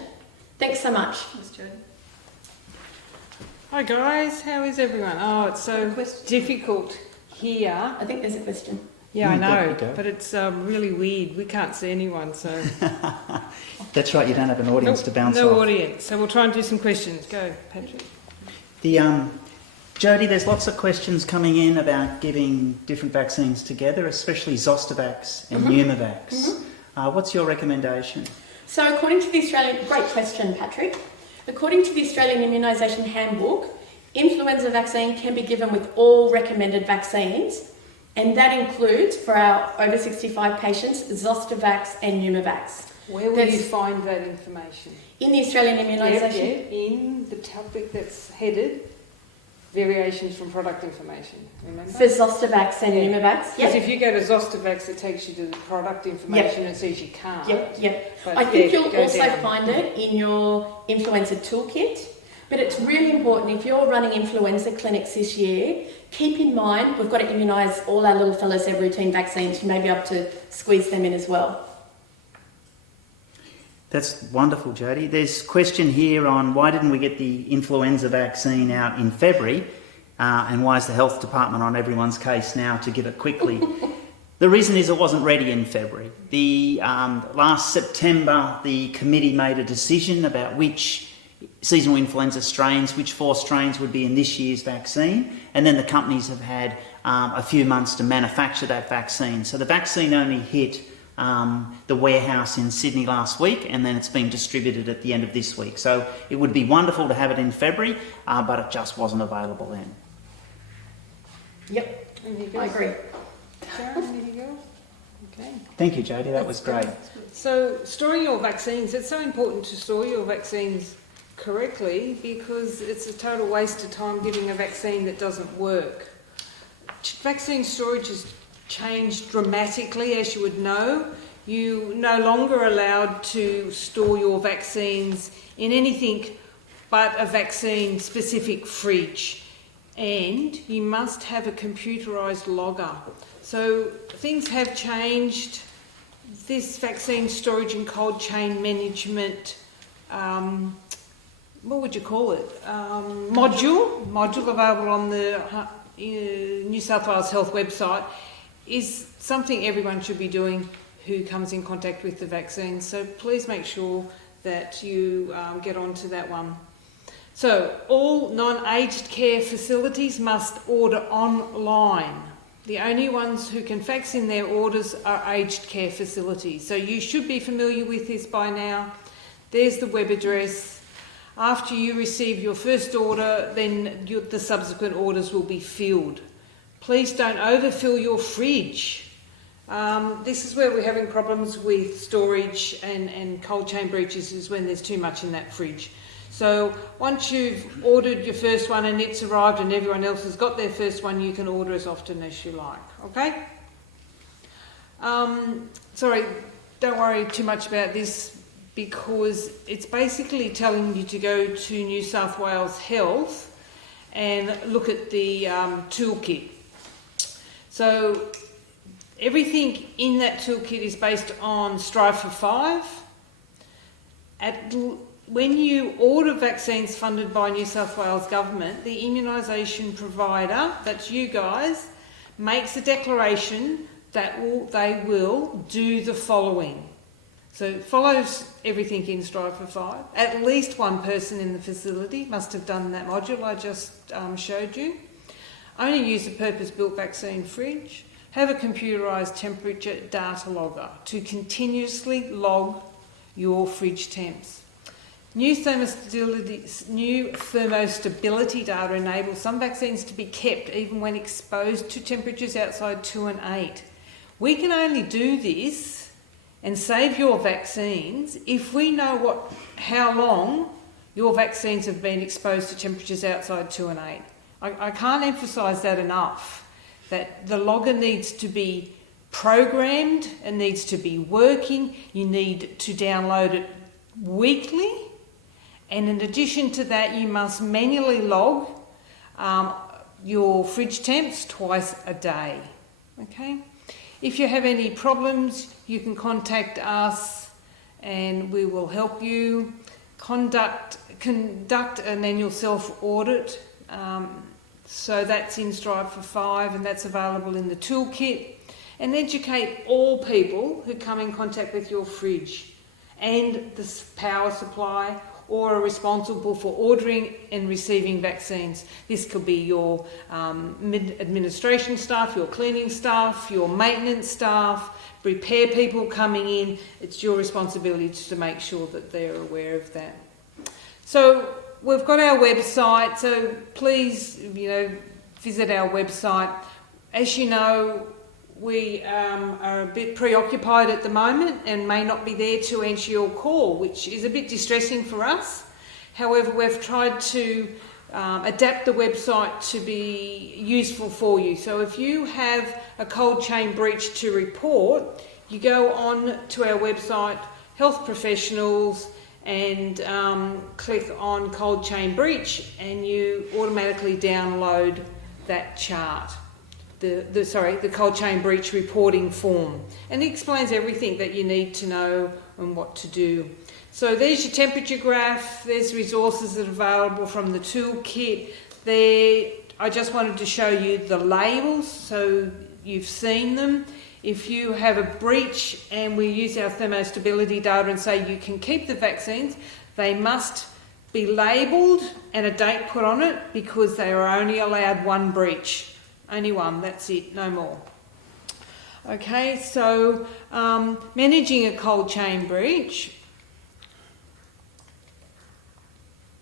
Thanks so much. Thanks, Jodie. Hi guys, how is everyone? Oh, it's so difficult here. I think there's a question. Yeah, I there know, you go. but it's really weird. We can't see anyone, so... That's right, you don't have an audience to bounce off. No audience, so we'll try and do some questions. Go, Patrick. Jodie, there's lots of questions coming in about giving different vaccines together, especially Zostavax and Pneumovax. What's your recommendation? So according to the Australian... Great question, Patrick. According to the Australian Immunisation Handbook, influenza vaccine can be given with all recommended vaccines, and that includes, for our over 65 patients, Zostavax and Pneumovax. Where will you find that information? In the Australian Immunisation... in the topic that's headed, variations from product information, remember? For Zostavax and Pneumovax. Because if you go to Zostavax, it takes you to the product information and says you can't. But I think you'll also find it in your influenza toolkit. But it's really important, if you're running influenza clinics this year, keep in mind we've got to immunise all our little fellas their routine vaccines. You may be able to squeeze them in as well. That's wonderful, Jodie. There's a question here on why didn't we get the influenza vaccine out in February, and why is the health department on everyone's case now to give it quickly? The reason is it wasn't ready in February. Last September, the committee made a decision about which seasonal influenza strains, which 4 strains would be in this year's vaccine, and then the companies have had a few months to manufacture that vaccine. So the vaccine only hit the warehouse in Sydney last week, and then it's being distributed at the end of this week. So it would be wonderful to have it in February, but it just wasn't available then. Yep, I agree. Sharon, anything else? Okay. Thank you, Jodie. That was great. So storing your vaccines, it's so important to store your vaccines correctly because it's a total waste of time giving a vaccine that doesn't work. Vaccine storage has changed dramatically, as you would know. You no longer allowed to store your vaccines in anything but a vaccine specific fridge, and you must have a computerised logger. So things have changed. This vaccine storage and cold chain management, what would you call it? Module available on the New South Wales Health website is something everyone should be doing who comes in contact with the vaccine. So please make sure that you get onto that one. So all non-aged care facilities must order online. The only ones who can fax in their orders are aged care facilities. So you should be familiar with this by now. There's the web address. After you receive your first order, then the subsequent orders will be filled. Please don't overfill your fridge. This is where we're having problems with storage and cold chain breaches, is when there's too much in that fridge. So once you've ordered your first one and it's arrived and everyone else has got their first one, you can order as often as you like, okay? Sorry, don't worry too much about this, because it's basically telling you to go to New South Wales Health and look at the toolkit. So everything in that toolkit is based on Strive for 5. When you order vaccines funded by New South Wales Government, the immunisation provider, that's you guys, makes a declaration that they will do the following. So it follows everything in Strive for 5. At least one person in the facility must have done that module I just showed you. Only use a purpose-built vaccine fridge. Have a computerised temperature data logger to continuously log your fridge temps. New thermostability data enables some vaccines to be kept even when exposed to temperatures outside 2 and 8. We can only do this and save your vaccines if we know how long your vaccines have been exposed to temperatures outside 2 and 8. I can't emphasise that enough, that the logger needs to be programmed, it needs to be working, you need to download it weekly, and in addition to that you must manually log your fridge temps twice a day, okay? If you have any problems, you can contact us and we will help you. Conduct an annual self-audit. So that's in Strive for 5 and that's available in the toolkit. And educate all people who come in contact with your fridge and the power supply or are responsible for ordering and receiving vaccines. This could be your administration staff, your cleaning staff, your maintenance staff, repair people coming in. It's your responsibility to make sure that they're aware of that. So we've got our website, so please, visit our website. As you know, we are a bit preoccupied at the moment and may not be there to answer your call, which is a bit distressing for us. However, we've tried to adapt the website to be useful for you. So if you have a cold chain breach to report, you go on to our website, Health Professionals, and click on cold chain breach and you automatically download that chart. The cold chain breach reporting form, and it explains everything that you need to know and what to do. So there's your temperature graph, there's resources that are available from the toolkit. There, I just wanted to show you the labels so you've seen them. If you have a breach and we use our thermostability data and say you can keep the vaccines, they must be labelled and a date put on it because they are only allowed one breach. Only one, that's it, no more. Okay, so managing a cold chain breach.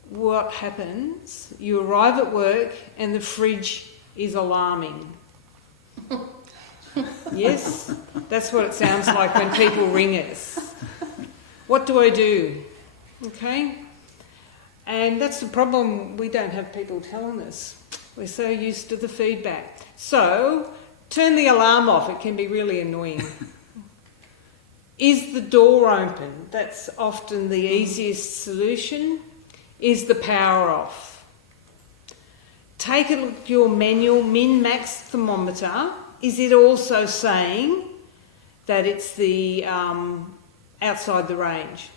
What happens? You arrive at work and the fridge is alarming. Yes, that's what it sounds like when people ring us. What do I do? Okay? And that's the problem, we don't have people telling us. We're so used to the feedback. So, turn the alarm off, it can be really annoying. Is the door open? That's often the easiest solution. Is the power off? Take a look at your manual min-max thermometer. Is it also saying that it's the outside the range?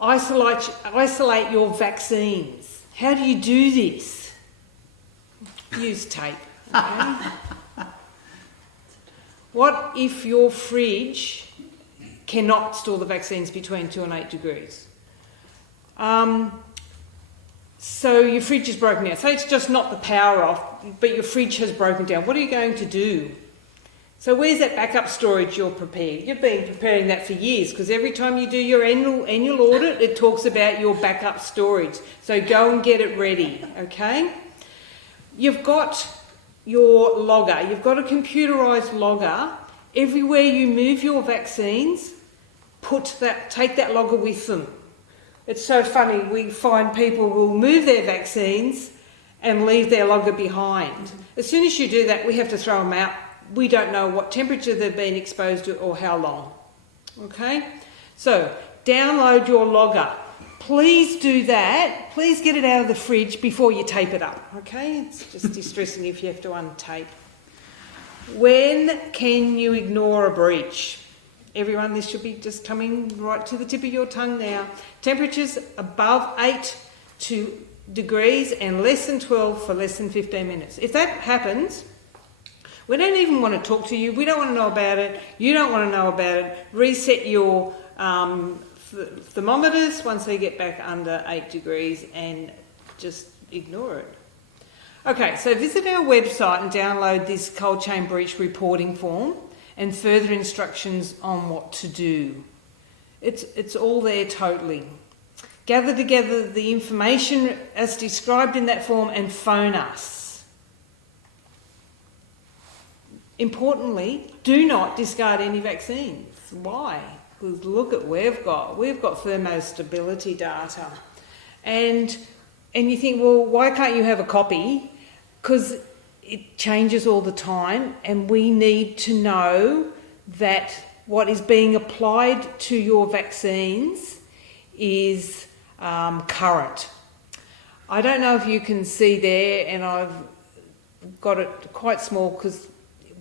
Isolate your vaccines. How do you do this? Use tape. Okay? What if your fridge cannot store the vaccines between 2 and 8 degrees? So your fridge is broken down. Say it's just not the power off, but your fridge has broken down. What are you going to do? So where's that backup storage you're prepared? You've been preparing that for years, because every time you do your annual audit, it talks about your backup storage. So go and get it ready, okay? You've got your logger. You've got a computerised logger. Everywhere you move your vaccines, take that logger with them. It's so funny, we find people will move their vaccines and leave their logger behind. As soon as you do that, we have to throw them out. We don't know what temperature they've been exposed to or how long. Okay? So, download your logger. Please do that. Please get it out of the fridge before you tape it up. Okay? It's just distressing if you have to untape. When can you ignore a breach? Everyone, this should be just coming right to the tip of your tongue now. Temperatures above 8 degrees and less than 12 for less than 15 minutes. If that happens, we don't even want to talk to you. We don't want to know about it. You don't want to know about it. Reset your thermometers once they get back under 8 degrees and just ignore it. Okay, so visit our website and download this cold chain breach reporting form and further instructions on what to do. It's all there totally. Gather together the information as described in that form and phone us. Importantly, do not discard any vaccines. Why? Because look at we've got thermostability data. And you think, well, why can't you have a copy? Because it changes all the time, and we need to know that what is being applied to your vaccines is current. I don't know if you can see there, and I've got it quite small because,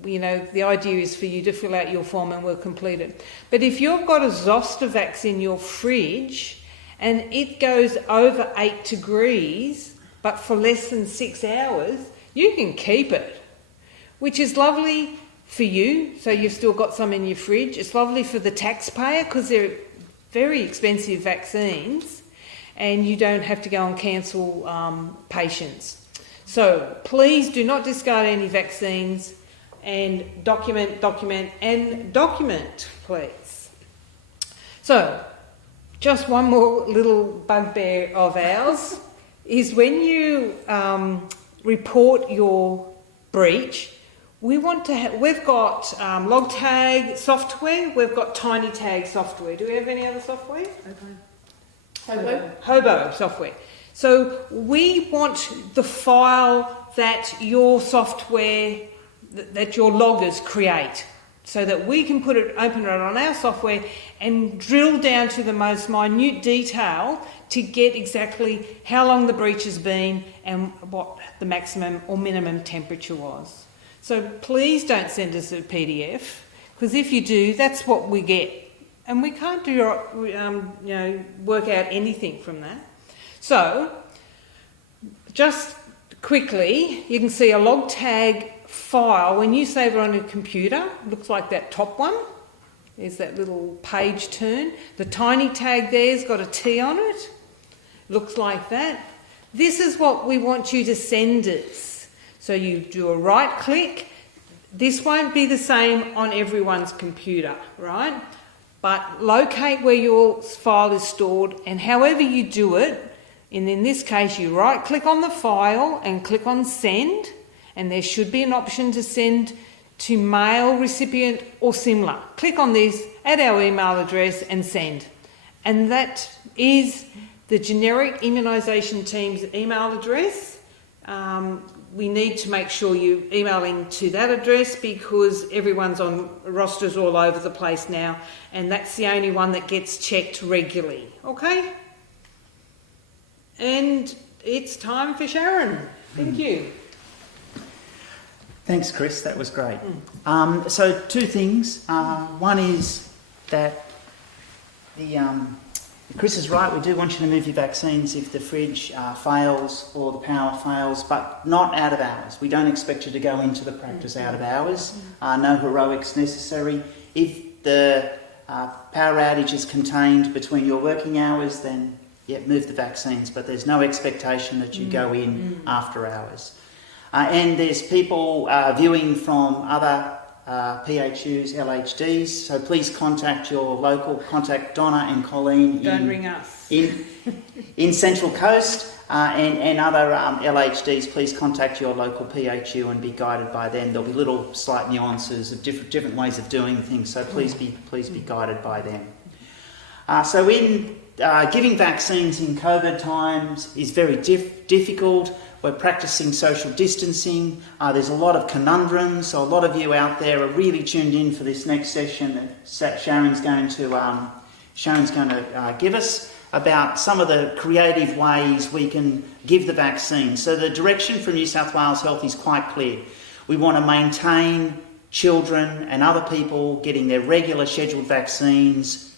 you know, the idea is for you to fill out your form and we'll complete it. But if you've got a Zostavax in your fridge and it goes over 8 degrees, but for less than 6 hours, you can keep it, which is lovely for you, so you've still got some in your fridge. It's lovely for the taxpayer because they're very expensive vaccines and you don't have to go and cancel patients. So please do not discard any vaccines, and document, please. So just one more little bugbear of ours is when you report your breach, we want to have, we've got log tag software, we've got tiny tag software. Do we have any other software? Hobo software. So we want the file that your software, that your loggers create, so that we can open it on our software and drill down to the most minute detail to get exactly how long the breach has been and what the maximum or minimum temperature was. So please don't send us a PDF, because if you do, that's what we get, and we can't work out anything from that. So just quickly, you can see a log tag file. When you save it on your computer, it looks like that top one. There's that little page turn. The tiny tag there's got a T on it. Looks like that. This is what we want you to send us. So you do a right click. This won't be the same on everyone's computer, right? But locate where your file is stored, and however you do it, and in this case you right click on the file and click on send, and there should be an option to send to mail, recipient or similar. Click on this, add our email address and send. And that is the generic immunisation team's email address. We need to make sure you're emailing to that address because everyone's on rosters all over the place now, and that's the only one that gets checked regularly. Okay? And it's time for Sharon. Thank you. Thanks, Chris. That was great. So two things. One is that Chris is right. We do want you to move your vaccines if the fridge fails or the power fails, but not out of hours. We don't expect you to go into the practice out of hours. No heroics necessary. If the power outage is contained between your working hours, then move the vaccines, but there's no expectation that you go in after hours. And there's people viewing from other PHUs, LHDs, so please contact your local, contact Donna and Colleen Don't ring us. in Central Coast, and other LHDs, please contact your local PHU and be guided by them. There'll be little slight nuances of different ways of doing things, so please be guided by them. So in giving vaccines in COVID times is very difficult. We're practicing social distancing. There's a lot of conundrums, so a lot of you out there are really tuned in for this next session that Sharon's going to give us about some of the creative ways we can give the vaccine. So the direction from New South Wales Health is quite clear. We want to maintain children and other people getting their regular scheduled vaccines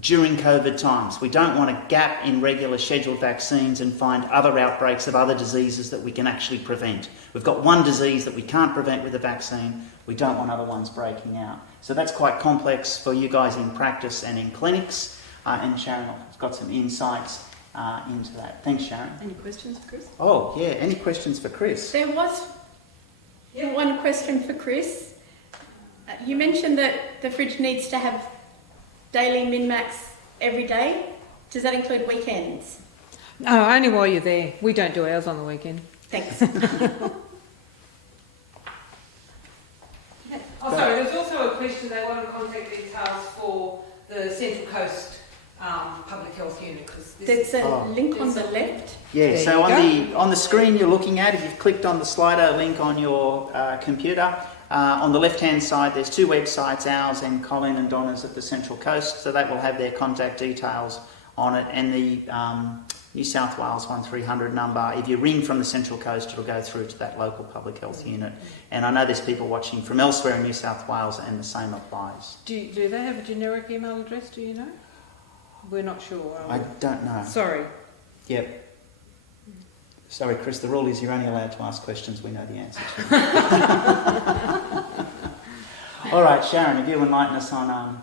during COVID times. We don't want a gap in regular scheduled vaccines and find other outbreaks of other diseases that we can actually prevent. We've got one disease that we can't prevent with a vaccine. We don't want other ones breaking out. So that's quite complex for you guys in practice and in clinics. And Sharon has got some insights into that. Thanks, Sharon. Any questions for Chris? Oh, yeah. Any questions for Chris? There was one question for Chris. You mentioned that the fridge needs to have daily min-max every day. Does that include weekends? No, only while you're there. We don't do ours on the weekend. Thanks. Oh, sorry, there's also a question. They want contact details for the Central Coast Public Health Unit. There's a link on the left. Yeah, There so you on the screen you're looking at, if you've clicked on the Slido link on your computer, on the left-hand side there's two websites, ours and Colin and Donna's at the Central Coast, so that will have their contact details on it, and the New South Wales 1300 number. If you ring from the Central Coast, it'll go through to that local public health unit. And I know there's people watching from elsewhere in New South Wales, and the same applies. Do they have a generic email address, do you know? We're not sure. I don't know. Sorry. Yep. Sorry, Chris, the rule is you're only allowed to ask questions we know the answer to. All right, Sharon, if you enlighten us on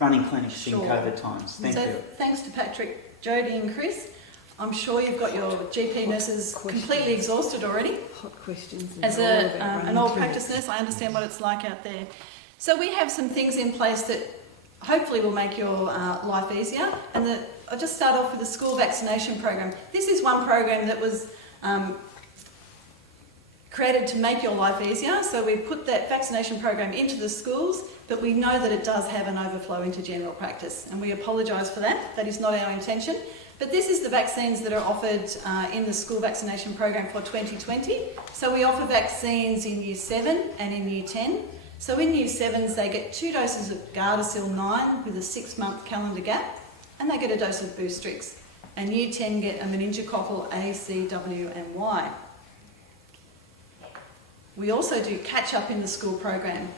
running clinics in COVID times. Thank you. Thanks to Patrick, Jodie and Chris. I'm sure you've got your GP nurses completely exhausted already. Hot questions. As an old practice nurse, I understand what it's like out there. So we have some things in place that hopefully will make your life easier. And I'll just start off with the school vaccination program. This is one program that was created to make your life easier. So we put that vaccination program into the schools, but we know that it does have an overflow into general practice. And we apologise for that. That is not our intention. But this is the vaccines that are offered in the school vaccination program for 2020. So we offer vaccines in Year 7 and in Year 10. So in Year 7s, they get 2 doses of Gardasil 9 with a 6-month calendar gap, and they get a dose of Boostrix. And Year 10 get a meningococcal A, C, W and Y. We also do catch-up in the school program.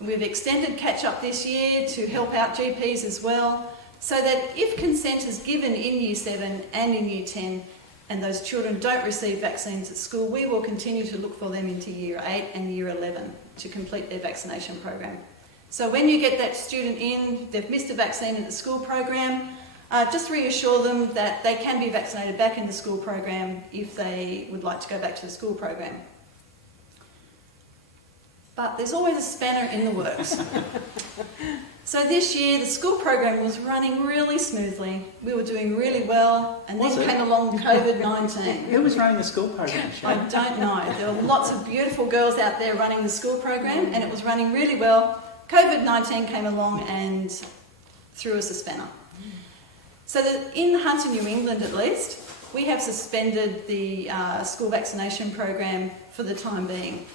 We've extended catch-up this year to help out GPs as well, so that if consent is given in Year 7 and in Year 10, and those children don't receive vaccines at school, we will continue to look for them into Year 8 and Year 11 to complete their vaccination program. So when you get that student in, they've missed a vaccine in the school program, just reassure them that they can be vaccinated back in the school program if they would like to go back to the school program. But there's always a spanner in the works. So this year, the school program was running really smoothly. We were doing really well, and then came along COVID-19. Who was running the school program, Sharon? I don't know. There were lots of beautiful girls out there running the school program, and it was running really well. COVID-19 came along and threw us a spanner. So that in Hunter, New England at least, we have suspended the school vaccination program for the time being.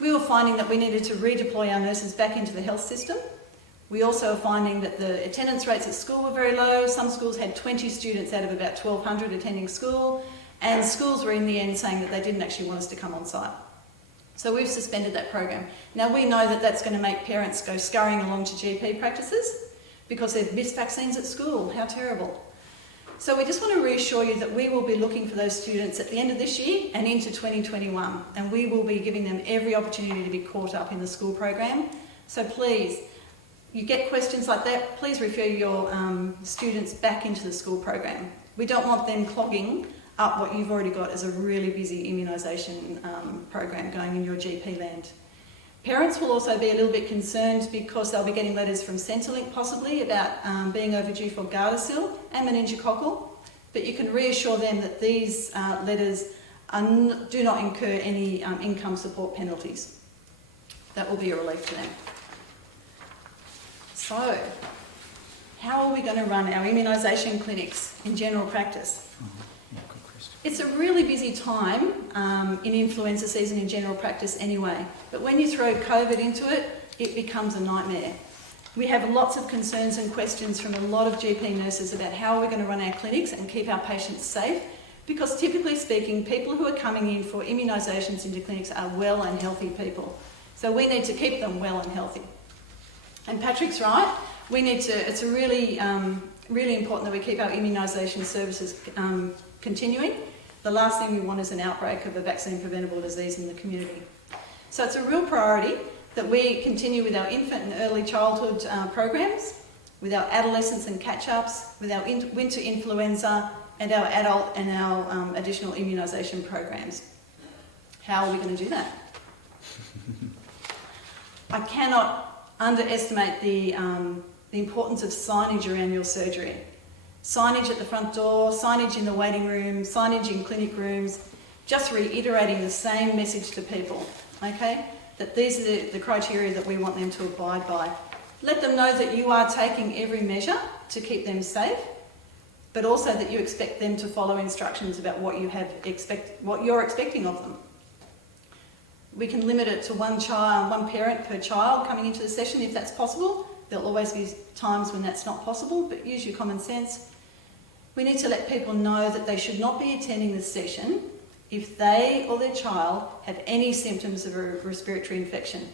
We were finding that we needed to redeploy our nurses back into the health system. We also are finding that the attendance rates at school were very low. Some schools had 20 students out of about 1,200 attending school, and schools were in the end saying that they didn't actually want us to come on site. So we've suspended that program. Now we know that that's going to make parents go scurrying along to GP practices because they've missed vaccines at school. How terrible. So we just want to reassure you that we will be looking for those students at the end of this year and into 2021, and we will be giving them every opportunity to be caught up in the school program. So please, you get questions like that, please refer your students back into the school program. We don't want them clogging up what you've already got as a really busy immunisation program going in your GP land. Parents will also be a little bit concerned because they'll be getting letters from Centrelink possibly about being overdue for Gardasil and meningococcal, but you can reassure them that these letters do not incur any income support penalties. That will be a relief to them. So, how are we going to run our immunisation clinics in general practice? It's a really busy time in influenza season in general practice anyway, but when you throw COVID into it, it becomes a nightmare. We have lots of concerns and questions from a lot of GP nurses about how we're going to run our clinics and keep our patients safe, because typically speaking, people who are coming in for immunisations into clinics are well and healthy people. So we need to keep them well and healthy. And Patrick's right, it's a really, really important that we keep our immunisation services continuing. The last thing we want is an outbreak of a vaccine-preventable disease in the community. So it's a real priority that we continue with our infant and early childhood programs, with our adolescents and catch-ups, with our winter influenza, and our adult and our additional immunisation programs. How are we going to do that? I cannot underestimate the importance of signage around your surgery. Signage at the front door, signage in the waiting room, signage in clinic rooms, just reiterating the same message to people, okay? That these are the criteria that we want them to abide by. Let them know that you are taking every measure to keep them safe, but also that you expect them to follow instructions about what you're expecting of them. We can limit it to one parent per child coming into the session if that's possible. There'll always be times when that's not possible, but use your common sense. We need to let people know that they should not be attending the session if they or their child have any symptoms of a respiratory infection.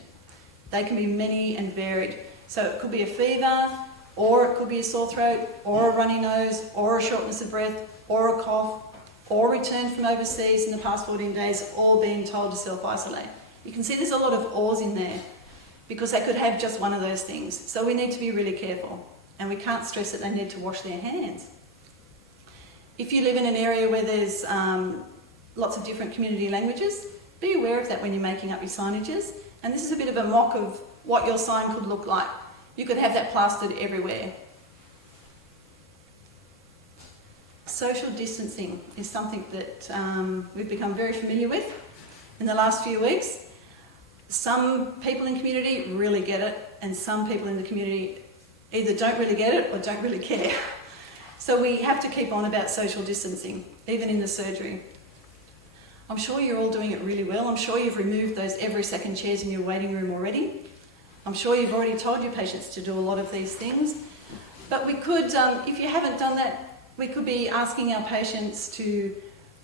They can be many and varied. So it could be a fever, or it could be a sore throat, or a runny nose, or a shortness of breath, or a cough, or return from overseas in the past 14 days, or being told to self-isolate. You can see there's a lot of ors in there because they could have just one of those things. So we need to be really careful, and we can't stress that they need to wash their hands. If you live in an area where there's lots of different community languages, be aware of that when you're making up your signages. And this is a bit of a mock of what your sign could look like. You could have that plastered everywhere. Social distancing is something that we've become very familiar with in the last few weeks. Some people in the community really get it, and some people in the community either don't really get it or don't really care. So we have to keep on about social distancing, even in the surgery. I'm sure you're all doing it really well. I'm sure you've removed those every second chairs in your waiting room already. I'm sure you've already told your patients to do a lot of these things. But we could, if you haven't done that, we could be asking our patients to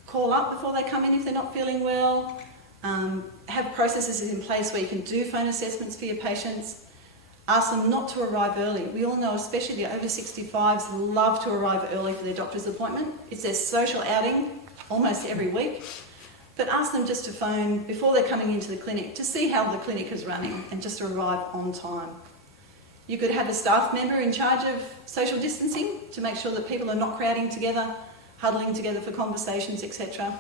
call up before they come in if they're not feeling well, have processes in place where you can do phone assessments for your patients, ask them not to arrive early. We all know, especially the over 65s, love to arrive early for their doctor's appointment. It's their social outing almost every week. But ask them just to phone before they're coming into the clinic to see how the clinic is running and just arrive on time. You could have a staff member in charge of social distancing to make sure that people are not crowding together, huddling together for conversations, etc.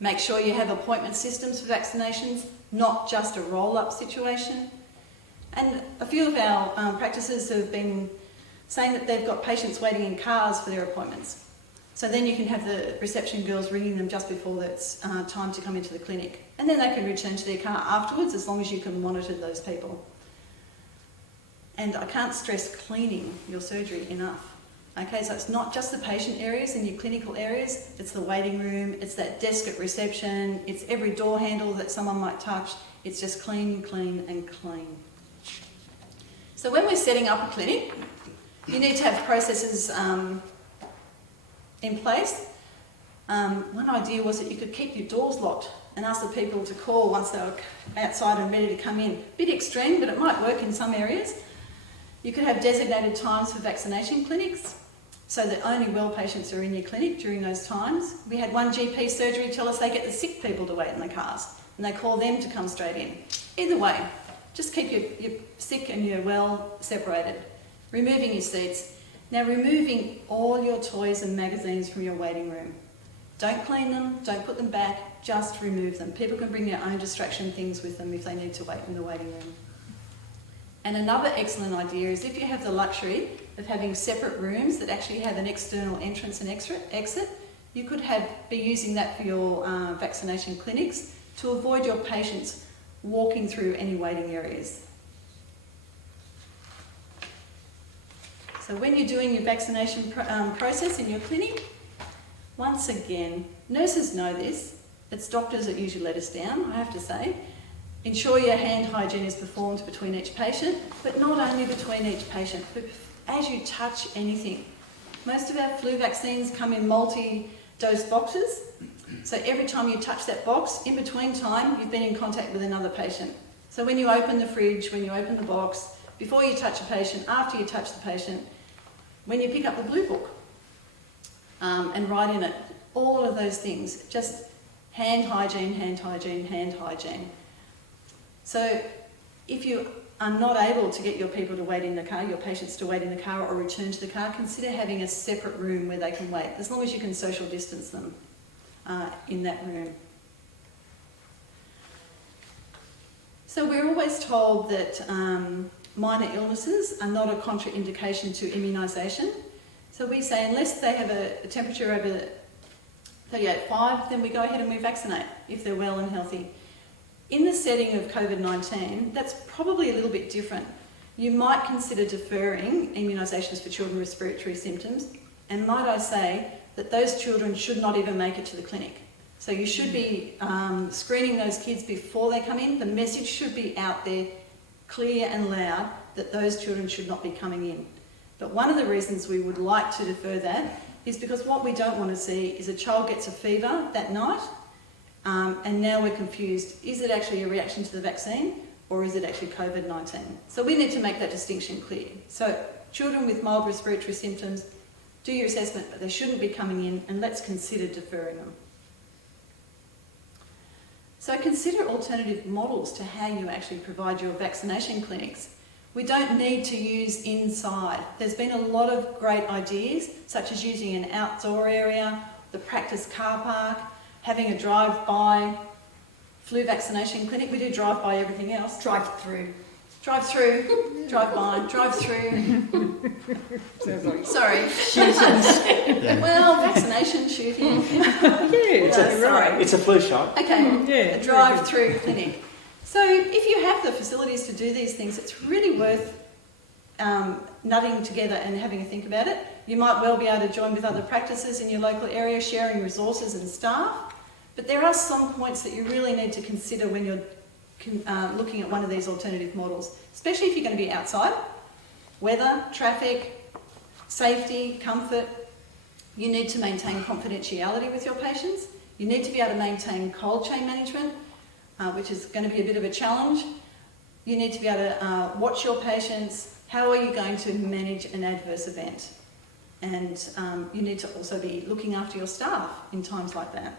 Make sure you have appointment systems for vaccinations, not just a roll-up situation. And a few of our practices have been saying that they've got patients waiting in cars for their appointments. So then you can have the reception girls ringing them just before it's time to come into the clinic. And then they can return to their car afterwards as long as you can monitor those people. And I can't stress cleaning your surgery enough. Okay, so it's not just the patient areas and your clinical areas, it's the waiting room, it's that desk at reception, it's every door handle that someone might touch. It's just clean, clean and clean. So when we're setting up a clinic, you need to have processes in place. One idea was that you could keep your doors locked and ask the people to call once they were outside and ready to come in. Bit extreme, but it might work in some areas. You could have designated times for vaccination clinics so that only well patients are in your clinic during those times. We had one GP surgery tell us they get the sick people to wait in the cars and they call them to come straight in. Either way, Just keep your sick and your well separated. Removing your seats. Now removing all your toys and magazines from your waiting room. Don't clean them, don't put them back, just remove them. People can bring their own distraction things with them if they need to wait in the waiting room. And another excellent idea is if you have the luxury of having separate rooms that actually have an external entrance and exit, you could be using that for your vaccination clinics to avoid your patients walking through any waiting areas. So when you're doing your vaccination process in your clinic, once again, nurses know this, it's doctors that usually let us down, I have to say. Ensure your hand hygiene is performed between each patient, but not only between each patient, but as you touch anything. Most of our flu vaccines come in multi-dose boxes, so every time you touch that box, in between time, you've been in contact with another patient. So when you open the fridge, when you open the box, before you touch a patient, after you touch the patient, when you pick up the blue book, and write in it, all of those things, just hand hygiene, hand hygiene, hand hygiene. So if you are not able to get your people to wait in the car, your patients to wait in the car or return to the car, consider having a separate room where they can wait, as long as you can social distance them in that room. So we're always told that minor illnesses are not a contraindication to immunisation. So we say unless they have a temperature over 38.5, then we go ahead and we vaccinate if they're well and healthy. In the setting of COVID-19, that's probably a little bit different. You might consider deferring immunisations for children with respiratory symptoms, and might I say that those children should not even make it to the clinic. So you should be screening those kids before they come in. The message should be out there, clear and loud, that those children should not be coming in. But one of the reasons we would like to defer that is because what we don't want to see is a child gets a fever that night, and now we're confused. Is it actually a reaction to the vaccine, or is it actually COVID-19? So we need to make that distinction clear. So children with mild respiratory symptoms, do your assessment, but they shouldn't be coming in, and let's consider deferring them. So consider alternative models to how you actually provide your vaccination clinics. We don't need to use inside. There's been a lot of great ideas, such as using an outdoor area, the practice car park, having a drive-by flu vaccination clinic. We do drive-by everything else. Drive-through. Drive-through, drive-by, drive-through. Sorry. Well, vaccination, shooting. Right. It's a flu shot. Okay, a drive-through clinic. So if you have the facilities to do these things, it's really worth nutting together and having a think about it. You might well be able to join with other practices in your local area, sharing resources and staff, but there are some points that you really need to consider when you're looking at one of these alternative models, especially if you're going to be outside. Weather, traffic, safety, comfort. You need to maintain confidentiality with your patients. You need to be able to maintain cold chain management, which is going to be a bit of a challenge. You need to be able to watch your patients. How are you going to manage an adverse event? And you need to also be looking after your staff in times like that.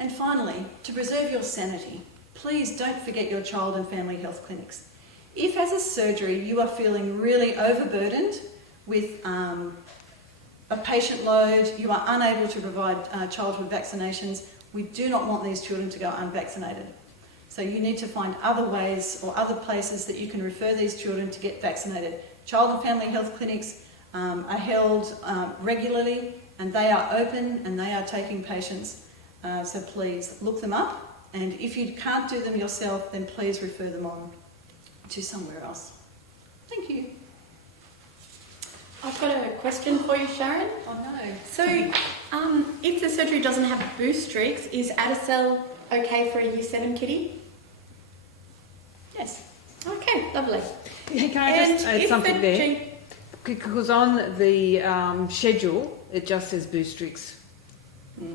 And finally, to preserve your sanity, please don't forget your child and family health clinics. If as a surgery you are feeling really overburdened with a patient load, you are unable to provide childhood vaccinations, we do not want these children to go unvaccinated. So you need to find other ways or other places that you can refer these children to get vaccinated. Child and family health clinics are held regularly, and they are open and they are taking patients. So please look them up, and if you can't do them yourself, then please refer them on to somewhere else. Thank you. I've got a question for you, Sharon. Oh no. So, if the surgery doesn't have boost streaks, is Adacel okay for a Year 7 kiddie? Yes. Okay, lovely. Yeah, can I just add something there? Because on the schedule, it just says Boostrix.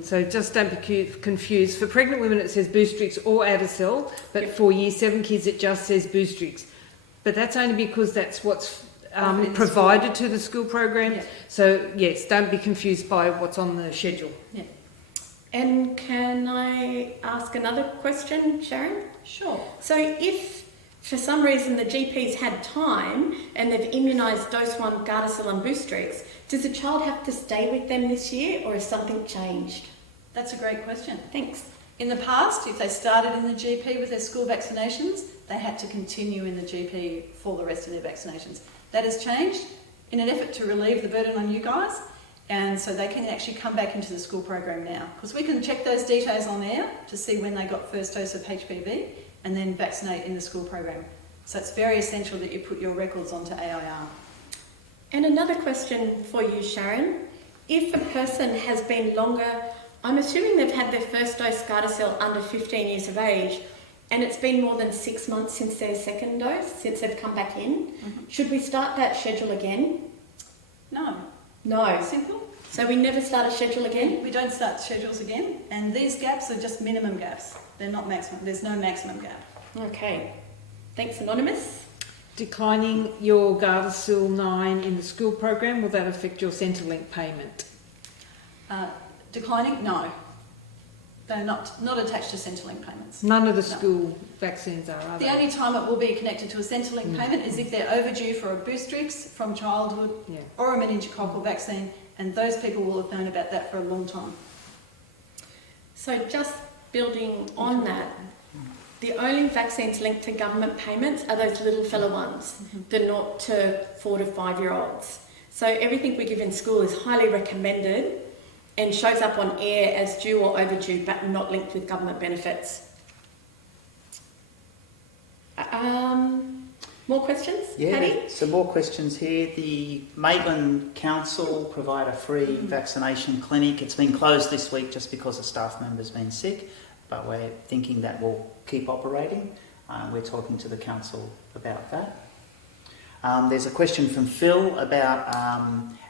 So just don't be confused. For pregnant women, it says Boostrix or Adacel, but for Year 7 kids, it just says Boostrix. But that's only because that's what's provided to the school program. Yeah. So yes, don't be confused by what's on the schedule. Yeah. And can I ask another question, Sharon? Sure. So if for some reason the GP's had time and they've immunised dose 1 Gardasil and Boostrix, does the child have to stay with them this year or has something changed? That's a great question. Thanks. In the past, if they started in the GP with their school vaccinations, they had to continue in the GP for the rest of their vaccinations. That has changed in an effort to relieve the burden on you guys, and so they can actually come back into the school program now, because we can check those details on air to see when they got first dose of HPV and then vaccinate in the school program. So it's very essential that you put your records onto AIR. And another question for you, Sharon. If a person has been longer, I'm assuming they've had their first dose Gardasil under 15 years of age, and it's been more than 6 months since their second dose, since they've come back in. Should we start that schedule again? No. No. Simple. So we never start a schedule again? We don't start schedules again, and these gaps are just minimum gaps. They're not maximum. There's no maximum gap. Okay. Thanks, Anonymous. Declining your Gardasil 9 in the school program, will that affect your Centrelink payment? Declining? No. They're not attached to Centrelink payments. None of the No. school vaccines are The they? only time it will be connected to a Centrelink payment is if they're overdue for a Boostrix from childhood Yeah. or a meningococcal vaccine, and those people will have known about that for a long time. So just building on that, the only vaccines linked to government payments are those little fella ones, the 0 to 4 to 5 year olds. So everything we give in school is highly recommended and shows up on air as due or overdue, but not linked with government benefits. More questions, Paddy? Some more questions here. The Maitland Council provide a free vaccination clinic. It's been closed this week just because a staff member's been sick, but we're thinking that will keep operating. We're talking to the council about that. There's a question from Phil about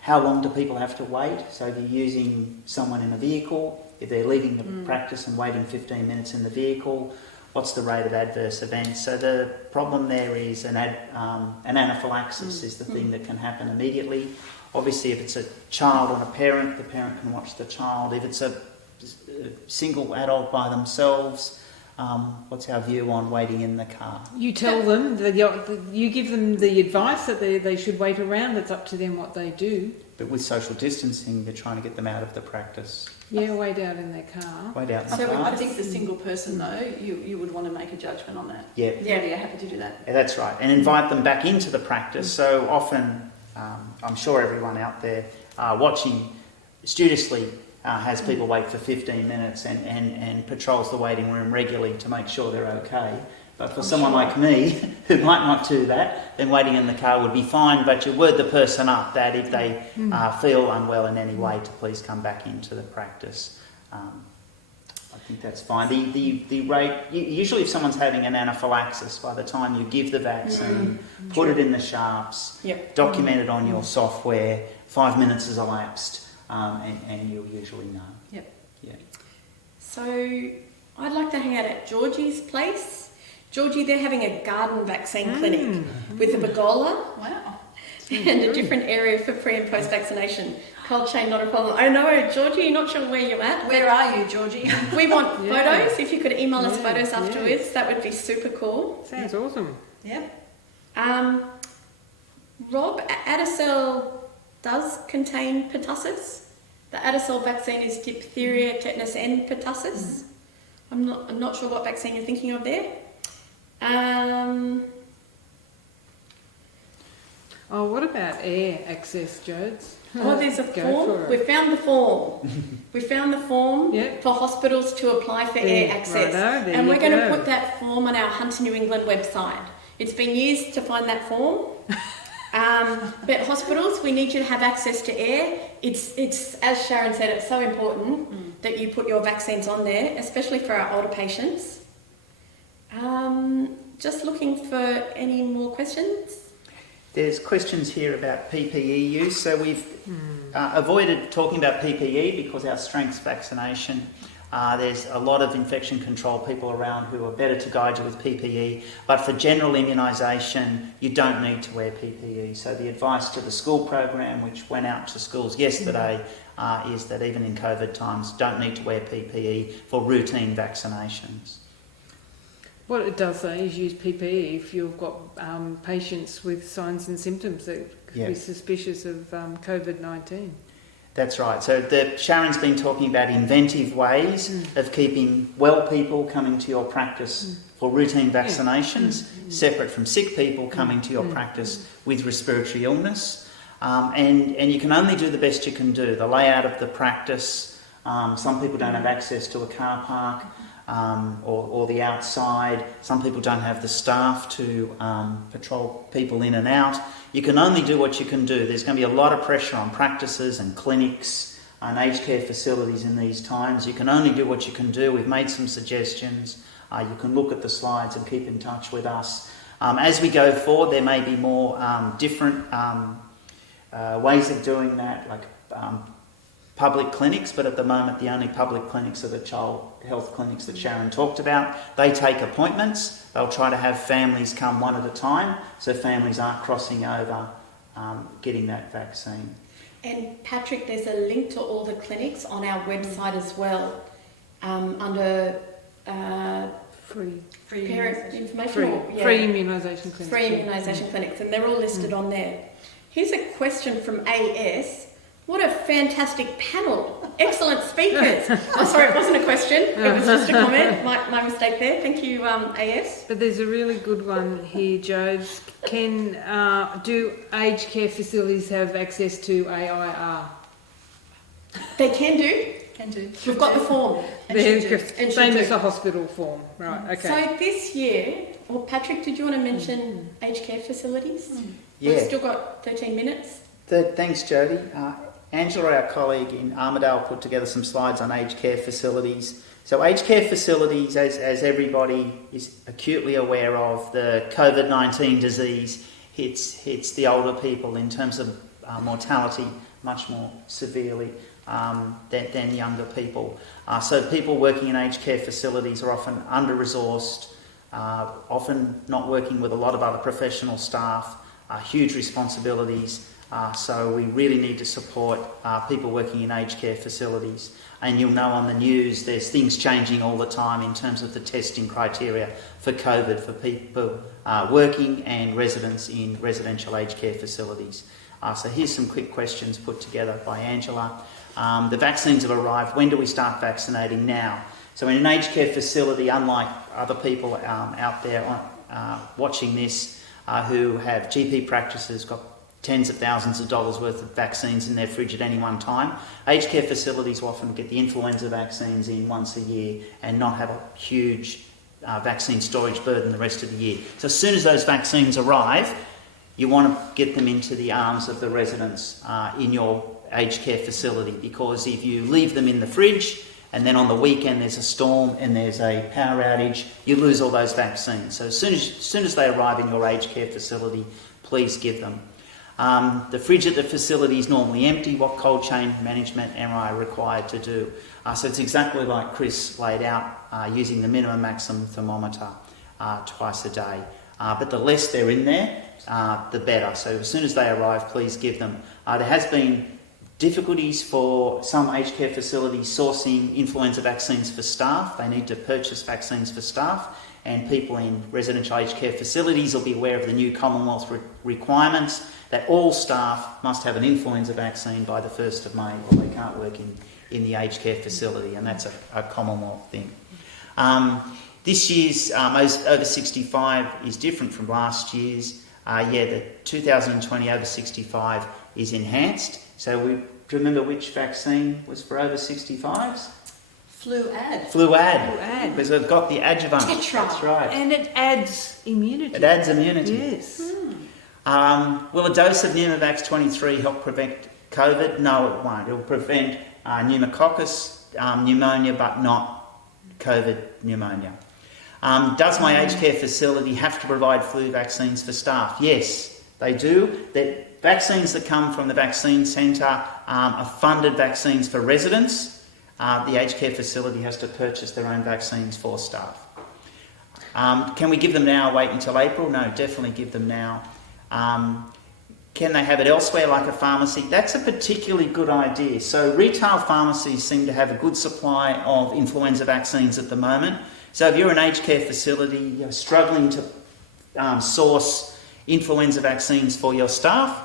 how long do people have to wait? So if you're using someone in a vehicle, if they're leaving the practice and waiting 15 minutes in the vehicle, what's the rate of adverse events? So the problem there is an anaphylaxis is the thing that can happen immediately. Obviously, if it's a child and a parent, the parent can watch the child. If it's a single adult by themselves, what's our view on waiting in the car? You tell them, you give them the advice that they should wait around. It's up to them what they do. But with social distancing, they're trying to get them out of the practice. Yeah, wait out in their car. Wait out in the So car. I think the single person, though, you would want to make a judgment on that. Yeah. Yeah, you're happy to do that. Yeah, that's right. And invite them back into the practice. So often, I'm sure everyone out there watching studiously has people wait for 15 minutes and patrols the waiting room regularly to make sure they're okay. But for someone like me, who might not do that, then waiting in the car would be fine, but you word the person up that if they feel unwell in any way to please come back into the practice. I think that's fine. The rate, usually if someone's having an anaphylaxis, by the time you give the vaccine, put it in the sharps, document it on your software, 5 minutes has elapsed, and you'll usually know. Yep. Yeah. So I'd like to hang out at Georgie's place. Georgie, they're having a garden vaccine clinic with a pergola Wow. and a different area for pre and post vaccination. Cold chain, not a problem. Oh no, Georgie, you're not sure where you're at. Where are you, Georgie? We want photos. If you could email us Yeah, photos yeah. afterwards, that would be super cool. Sounds awesome. Yep. Rob, Adacel does contain pertussis. The Adacel vaccine is diphtheria, tetanus, and pertussis. I'm not sure what vaccine you're thinking of there. Oh, what about air access, Jodes? Oh, there's a Go form. for it. We found the form. We found the form Yep. for hospitals to apply for air access. Righto, there And you we're going to go. put that form on our Hunter New England website. It's been years to find that form. But hospitals, we need you to have access to air. It's as Sharon said, it's so important that you put your vaccines on there, especially for our older patients. Just looking for any more questions. There's questions here about PPE use. So we've avoided talking about PPE because our strengths vaccination There's a lot of infection control people around who are better to guide you with PPE, but for general immunisation, you don't need to wear PPE. So the advice to the school program, which went out to schools yesterday, is that even in COVID times, don't need to wear PPE for routine vaccinations. What it does though is use PPE if you've got patients with signs and symptoms that could be suspicious of COVID-19. That's right. So Sharon's been talking about inventive ways of keeping well people coming to your practice for routine vaccinations, separate from sick people coming to your practice with respiratory illness. And you can only do the best you can do. The layout of the practice, some people don't have access to a car park or the outside. Some people don't have the staff to patrol people in and out. You can only do what you can do. There's going to be a lot of pressure on practices and clinics and aged care facilities in these times. You can only do what you can do. We've made some suggestions. You can look at the slides and keep in touch with us. As we go forward, there may be more different ways of doing that, like public clinics, but at the moment the only public clinics are the child health clinics that Sharon talked about. They take appointments. They'll try to have families come one at a time, so families aren't crossing over getting that vaccine. And Patrick, there's a link to all the clinics on our website as well, under Free parent information. free immunisation clinics. Free immunisation clinics, and they're all listed on there. Here's a question from AS. What a fantastic panel. Excellent speakers. Oh, sorry, it wasn't a question. It was just a comment. My mistake there. Thank you, AS. But there's a really good one here, Jobs. Do aged care facilities have access to AIR? They can do. Can do. We've got the form. Same as the hospital form. Right, okay. So this year, Patrick, did you want to mention aged care facilities? Yeah. We've still got 13 minutes. Thanks, Jody. Angela, our colleague in Armidale, put together some slides on aged care facilities. So aged care facilities, as everybody is acutely aware of, the COVID-19 disease hits the older people in terms of mortality much more severely than younger people. So people working in aged care facilities are often under-resourced, often not working with a lot of other professional staff, huge responsibilities. So we really need to support people working in aged care facilities. And you'll know on the news there's things changing all the time in terms of the testing criteria for COVID for people working and residents in residential aged care facilities. So here's some quick questions put together by Angela. The vaccines have arrived. When do we start vaccinating? Now. So in an aged care facility, unlike other people out there watching this who have GP practices, got tens of thousands of dollars worth of vaccines in their fridge at any one time. Aged care facilities will often get the influenza vaccines in once a year and not have a huge vaccine storage burden the rest of the year. So as soon as those vaccines arrive, you want to get them into the arms of the residents in your aged care facility, because if you leave them in the fridge and then on the weekend there's a storm and there's a power outage, you lose all those vaccines. So as soon as they arrive in your aged care facility, please give them. The fridge at the facility is normally empty. What cold chain management am I required to do? So it's exactly like Chris laid out, using the minimum maximum thermometer twice a day. But the less they're in there, the better. So as soon as they arrive, please give them. There has been difficulties for some aged care facilities sourcing influenza vaccines for staff. They need to purchase vaccines for staff, and people in residential aged care facilities will be aware of the new Commonwealth requirements that all staff must have an influenza vaccine by the 1st of May, or they can't work in the aged care facility, and that's a Commonwealth thing. This year's over 65 is different from last year's. The 2020 over 65 is enhanced. So do you remember which vaccine was for over 65s? FLUAD. FLUAD. Because we've got the Adjuvant. That's right. And it adds immunity. It adds immunity. Yes. Will a dose of Pneumovax 23 help prevent COVID? No, it won't. It will prevent pneumococcus pneumonia, but not COVID pneumonia. Does my aged care facility have to provide flu vaccines for staff? Yes, they do. The vaccines that come from the vaccine centre are funded vaccines for residents. the aged care facility has to purchase their own vaccines for staff. Can we give them now, wait until April? No, definitely give them now. Can they have it elsewhere like a pharmacy? That's a particularly good idea. So retail pharmacies seem to have a good supply of influenza vaccines at the moment. So if you're an aged care facility, you're struggling to source influenza vaccines for your staff,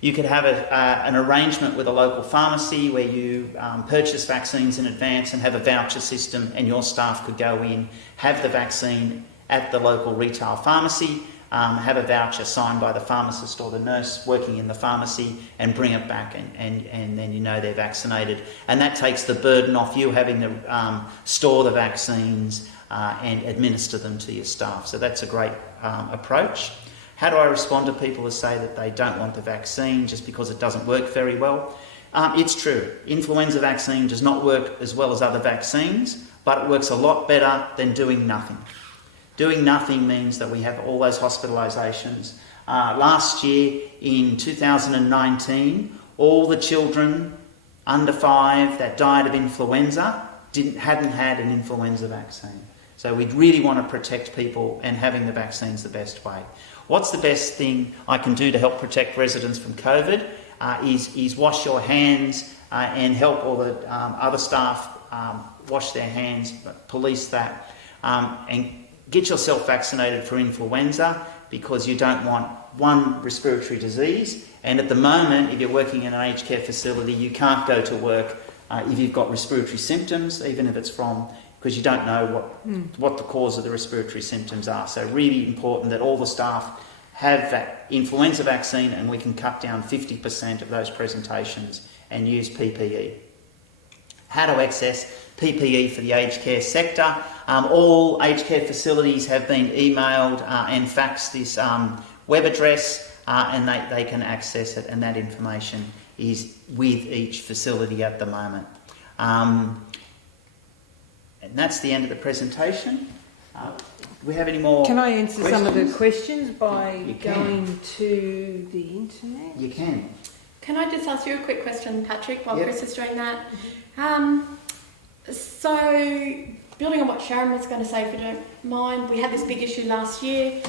you could have an arrangement with a local pharmacy where you purchase vaccines in advance and have a voucher system, and your staff could go in, have the vaccine at the local retail pharmacy, have a voucher signed by the pharmacist or the nurse working in the pharmacy, and bring it back, and then you know they're vaccinated. And that takes the burden off you having to store the vaccines and administer them to your staff. So that's a great approach. How do I respond to people who say that they don't want the vaccine just because it doesn't work very well? It's true. Influenza vaccine does not work as well as other vaccines, but it works a lot better than doing nothing. Doing nothing means that we have all those hospitalisations. Last year, in 2019, all the children under 5 that died of influenza hadn't had an influenza vaccine. So we really want to protect people, and having the vaccine's the best way. What's the best thing I can do to help protect residents from COVID is wash your hands and help all the other staff wash their hands, police that, and get yourself vaccinated for influenza, because you don't want one respiratory disease. And at the moment, if you're working in an aged care facility, you can't go to work if you've got respiratory symptoms, even if it's because you don't know what the cause of the respiratory symptoms are. So really important that all the staff have that influenza vaccine, and we can cut down 50% of those presentations and use PPE. How to access PPE for the aged care sector. All aged care facilities have been emailed and faxed this web address, and they can access it, and that information is with each facility at the moment. And that's the end of the presentation. Do we have any more Can I answer questions? some of the questions by You can. going to the internet? You can. Can I just ask you a quick question, Patrick, while Yep. Chris is doing that? So, building on what Sharon was going to say, if you don't mind, we had this big issue last year.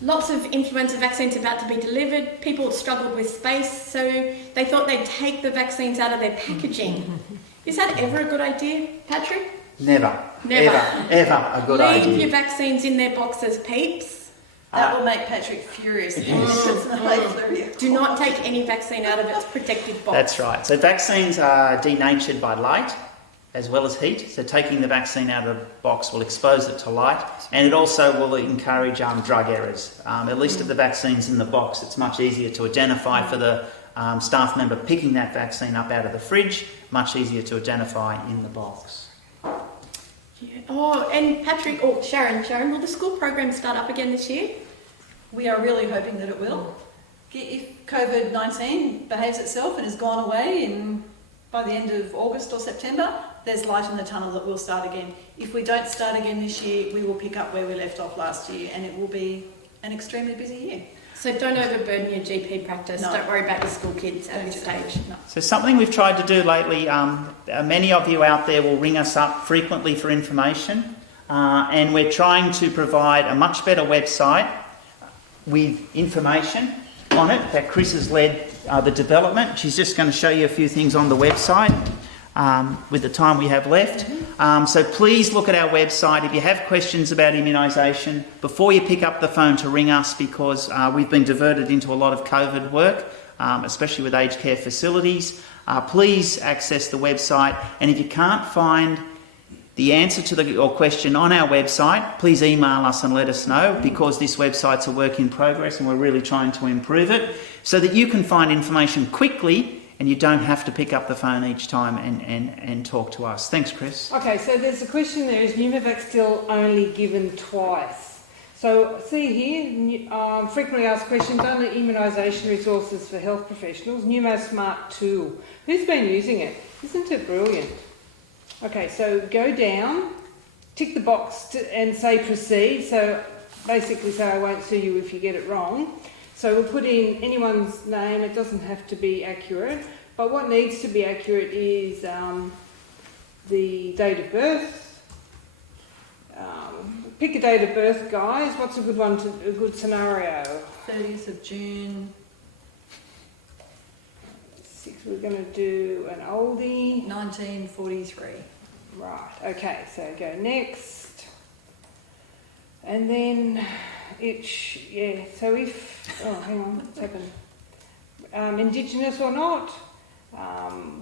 Lots of influenza vaccines about to be delivered. People struggled with space, so they thought they'd take the vaccines out of their packaging. Is that ever a good idea, Patrick? Never. Never. Ever a good Leave idea. your vaccines in their boxes, peeps. That will make Patrick furious if it's not like Do not take any vaccine out of its protected box. That's right. So vaccines are denatured by light as well as heat. So taking the vaccine out of the box will expose it to light, and it also will encourage drug errors. At least if the vaccine's in the box, it's much easier to identify for the staff member picking that vaccine up out of the fridge, much easier to identify in the box. Yeah. Oh, and Patrick, Sharon, will the school program start up again this year? We are really hoping that it will. If COVID-19 behaves itself and has gone away by the end of August or September, there's light in the tunnel that we'll start again. If we don't start again this year, we will pick up where we left off last year, and it will be an extremely busy year. So don't overburden your GP practice. No. Don't worry about your school kids at this stage. No. So something we've tried to do lately, many of you out there will ring us up frequently for information, and we're trying to provide a much better website with information on it that Chris has led the development. She's just going to show you a few things on the website with the time we have left. So please look at our website. If you have questions about immunisation, before you pick up the phone to ring us, because we've been diverted into a lot of COVID work, especially with aged care facilities, please access the website. And if you can't find the answer to your question on our website, please email us and let us know, because this website's a work in progress and we're really trying to improve it so that you can find information quickly and you don't have to pick up the phone each time and talk to us. Thanks, Chris. Okay, so there's a question there, is Pneumovax still only given twice? So see here, frequently asked questions, only immunisation resources for health professionals, PneumoSmart tool. Who's been using it? Isn't it brilliant? Okay, so go down, tick the box and say proceed. So basically say I won't sue you if you get it wrong. So we'll put in anyone's name. It doesn't have to be accurate, but what needs to be accurate is the date of birth. Pick a date of birth, guys. What's a good one? A good scenario? 30th of June, We're going to do an oldie. 1943. Right. Okay. So go next, and then So if hang on, what's happened? Indigenous or not?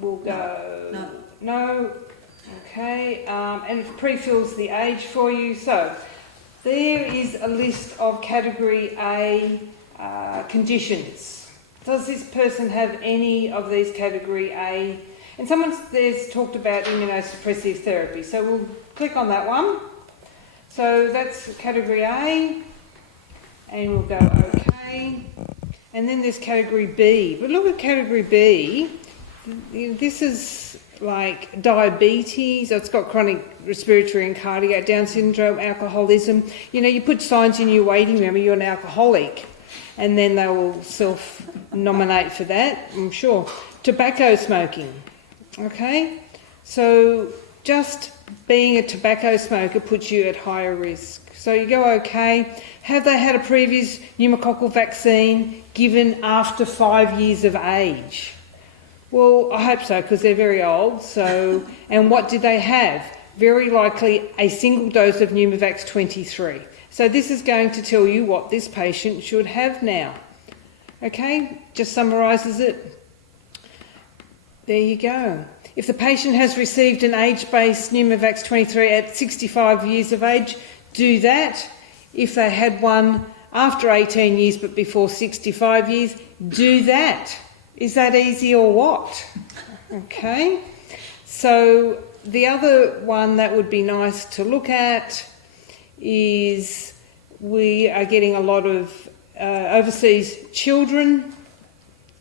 We'll go no. Okay, and it pre-fills the age for you. So there is a list of Category A conditions. Does this person have any of these Category A? And there's talked about immunosuppressive therapy. So we'll click on that one. So that's Category A, and we'll go OK. And then there's Category B. But look at Category B. This is like diabetes, it's got chronic respiratory and cardiac, Down syndrome, alcoholism. You put signs in your waiting room, you're an alcoholic, and then they will self-nominate for that, I'm sure. Tobacco smoking, okay? So just being a tobacco smoker puts you at higher risk. So you go, okay, have they had a previous pneumococcal vaccine given after 5 years of age? Well, I hope so, because they're very old. So, and what did they have? Very likely a single dose of Pneumovax 23. So this is going to tell you what this patient should have now. Okay, just summarises it. There you go. If the patient has received an age-based Pneumovax 23 at 65 years of age, do that. If they had one after 18 years but before 65 years, do that. Is that easy or what? Okay. So the other one that would be nice to look at is we are getting a lot of overseas children,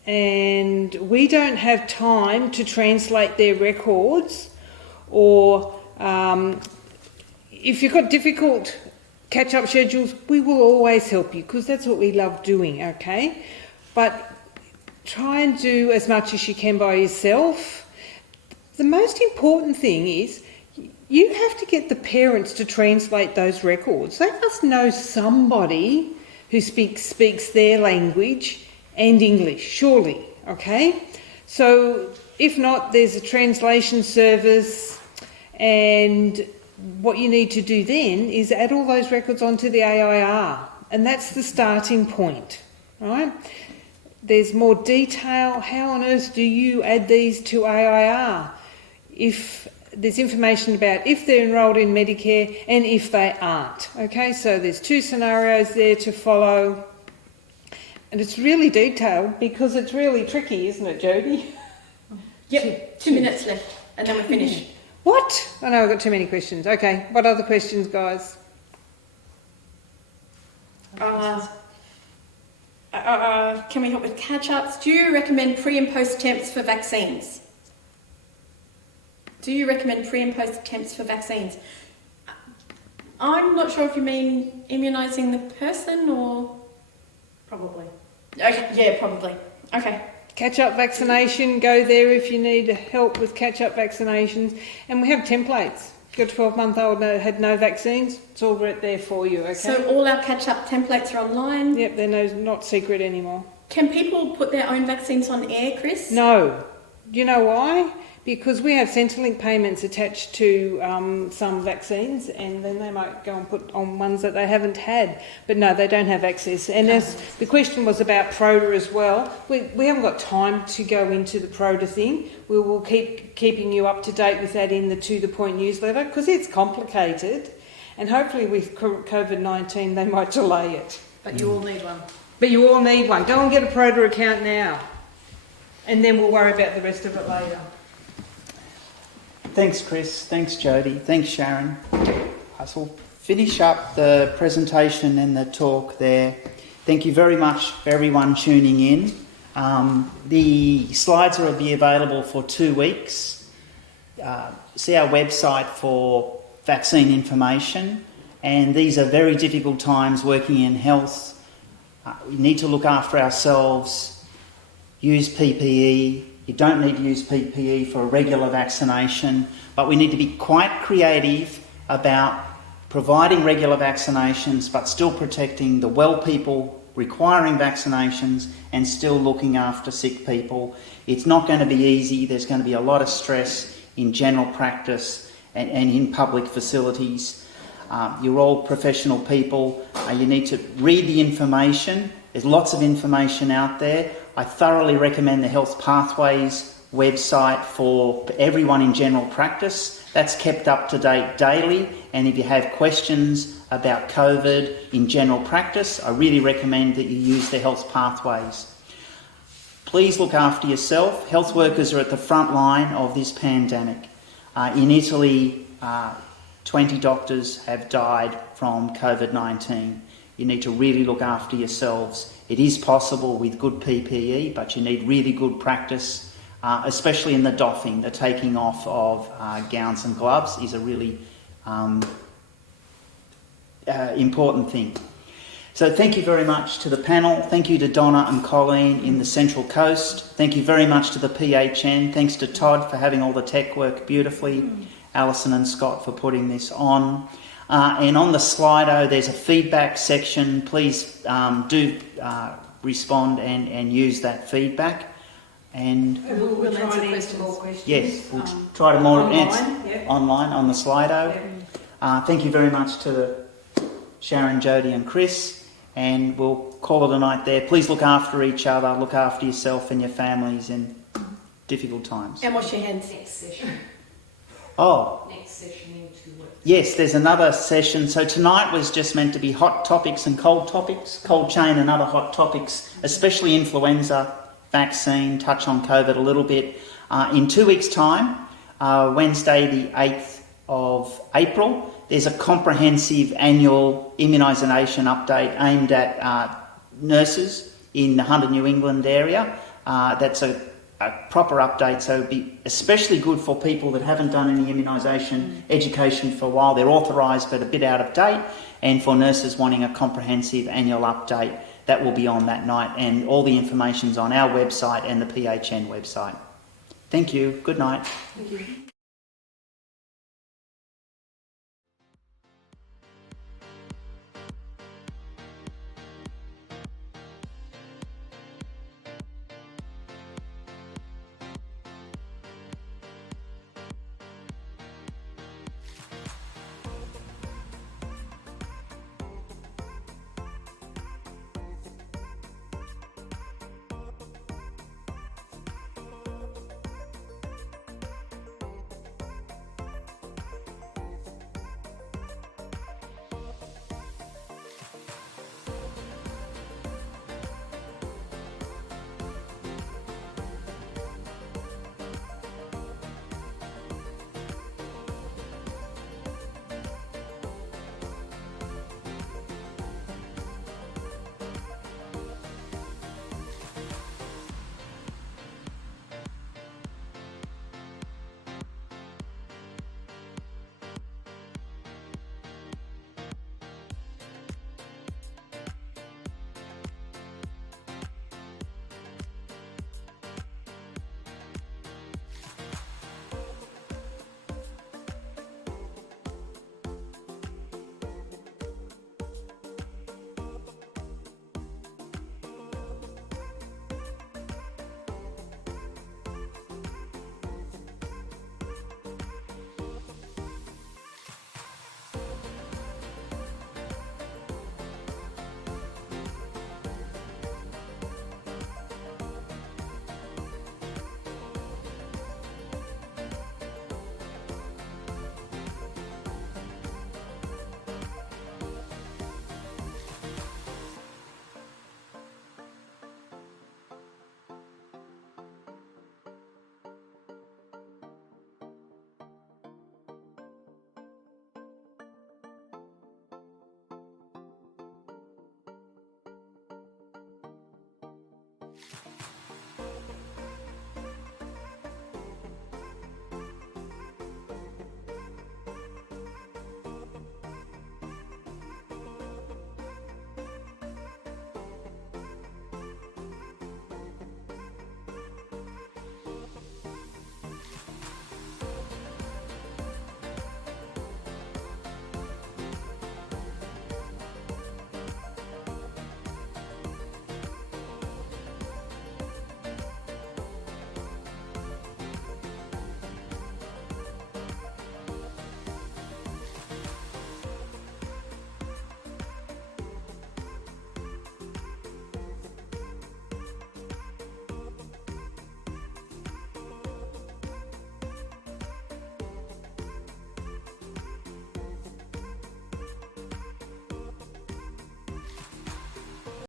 and we don't have time to translate their records, or if you've got difficult catch-up schedules, we will always help you, because that's what we love doing, okay? But try and do as much as you can by yourself. The most important thing is you have to get the parents to translate those records. They must know somebody who speaks their language and English, surely, okay? So if not, there's a translation service, and what you need to do then is add all those records onto the AIR, and that's the starting point, right? There's more detail. How on earth do you add these to AIR? If there's information about if they're enrolled in Medicare and if they aren't. Okay, so there's 2 scenarios there to follow. And it's really detailed because it's really tricky, isn't it, Jodie? Yep, 2 minutes left and then we're finished. What? I know I've got too many questions. Okay, what other questions, guys? Can we help with catch-ups? Do you recommend pre- and post-attempts for vaccines? Do you recommend pre- and post-attempts for vaccines? I'm not sure if you mean immunising the person or... Probably. Okay, yeah, probably. Okay. Catch-up vaccination, go there if you need help with catch-up vaccinations. And we have templates. If you've got a 12-month-old had no vaccines, it's all right there for you, okay? So all our catch-up templates are online? Yep, they're not secret anymore. Can people put their own vaccines on air, Chris? No. Do you know why? Because we have Centrelink payments attached to some vaccines, and then they might go and put on ones that they haven't had. But no, they don't have access. And the question was about PROTA as well. We haven't got time to go into the PROTA thing. We will keeping you up to date with that in the To The Point newsletter, because it's complicated. And hopefully with COVID-19 they might delay it. But you all need one. But you all need one. Go and get a PROTA account now. And then we'll worry about the rest of it later. Thanks, Chris. Thanks, Jodie. Thanks, Sharon. So we'll finish up the presentation and the talk there. Thank you very much for everyone tuning in. The slides will be available for 2 weeks. See our website for vaccine information. And these are very difficult times working in health. We need to look after ourselves, use PPE, You don't need to use PPE for a regular vaccination, but we need to be quite creative about providing regular vaccinations but still protecting the well people requiring vaccinations and still looking after sick people. It's not going to be easy. There's going to be a lot of stress in general practice and in public facilities. You're all professional people. You need to read the information. There's lots of information out there. I thoroughly recommend the Health Pathways website for everyone in general practice. That's kept up to date daily, and if you have questions about COVID in general practice, I really recommend that you use the Health Pathways. Please look after yourself. Health workers are at the front line of this pandemic. In Italy, 20 doctors have died from COVID-19. You need to really look after yourselves. It is possible with good PPE, but you need really good practice, especially in the doffing. The taking off of gowns and gloves is a really important thing. So thank you very much to the panel. Thank you to Donna and Colleen in the Central Coast. Thank you very much to the PHN. Thanks to Todd for having all the tech work beautifully. Alison and Scott for putting this on. And on the Slido, there's a feedback section. Please do respond and use that feedback. And We'll try answer and answer more questions. yes, we'll try to more online, answer yeah. online on the Slido. Thank you very much to Sharon, Jodie and Chris, and we'll call it a night there. Please look after each other, look after yourself and your families in difficult times. And wash your hands. Next session. Oh, Next session in 2 weeks. yes, there's another session. So tonight was just meant to be hot topics and cold topics, cold chain and other hot topics, especially influenza, vaccine, touch on COVID a little bit. In 2 weeks' time, Wednesday the 8th of April, there's a comprehensive annual immunisation update aimed at nurses in the Hunter, New England area. That's a proper update, so it'd be especially good for people that haven't done any immunisation education for a while. They're authorised but a bit out of date, and for nurses wanting a comprehensive annual update, that will be on that night, and all the information's on our website and the PHN website. Thank you. Good night. Thank you.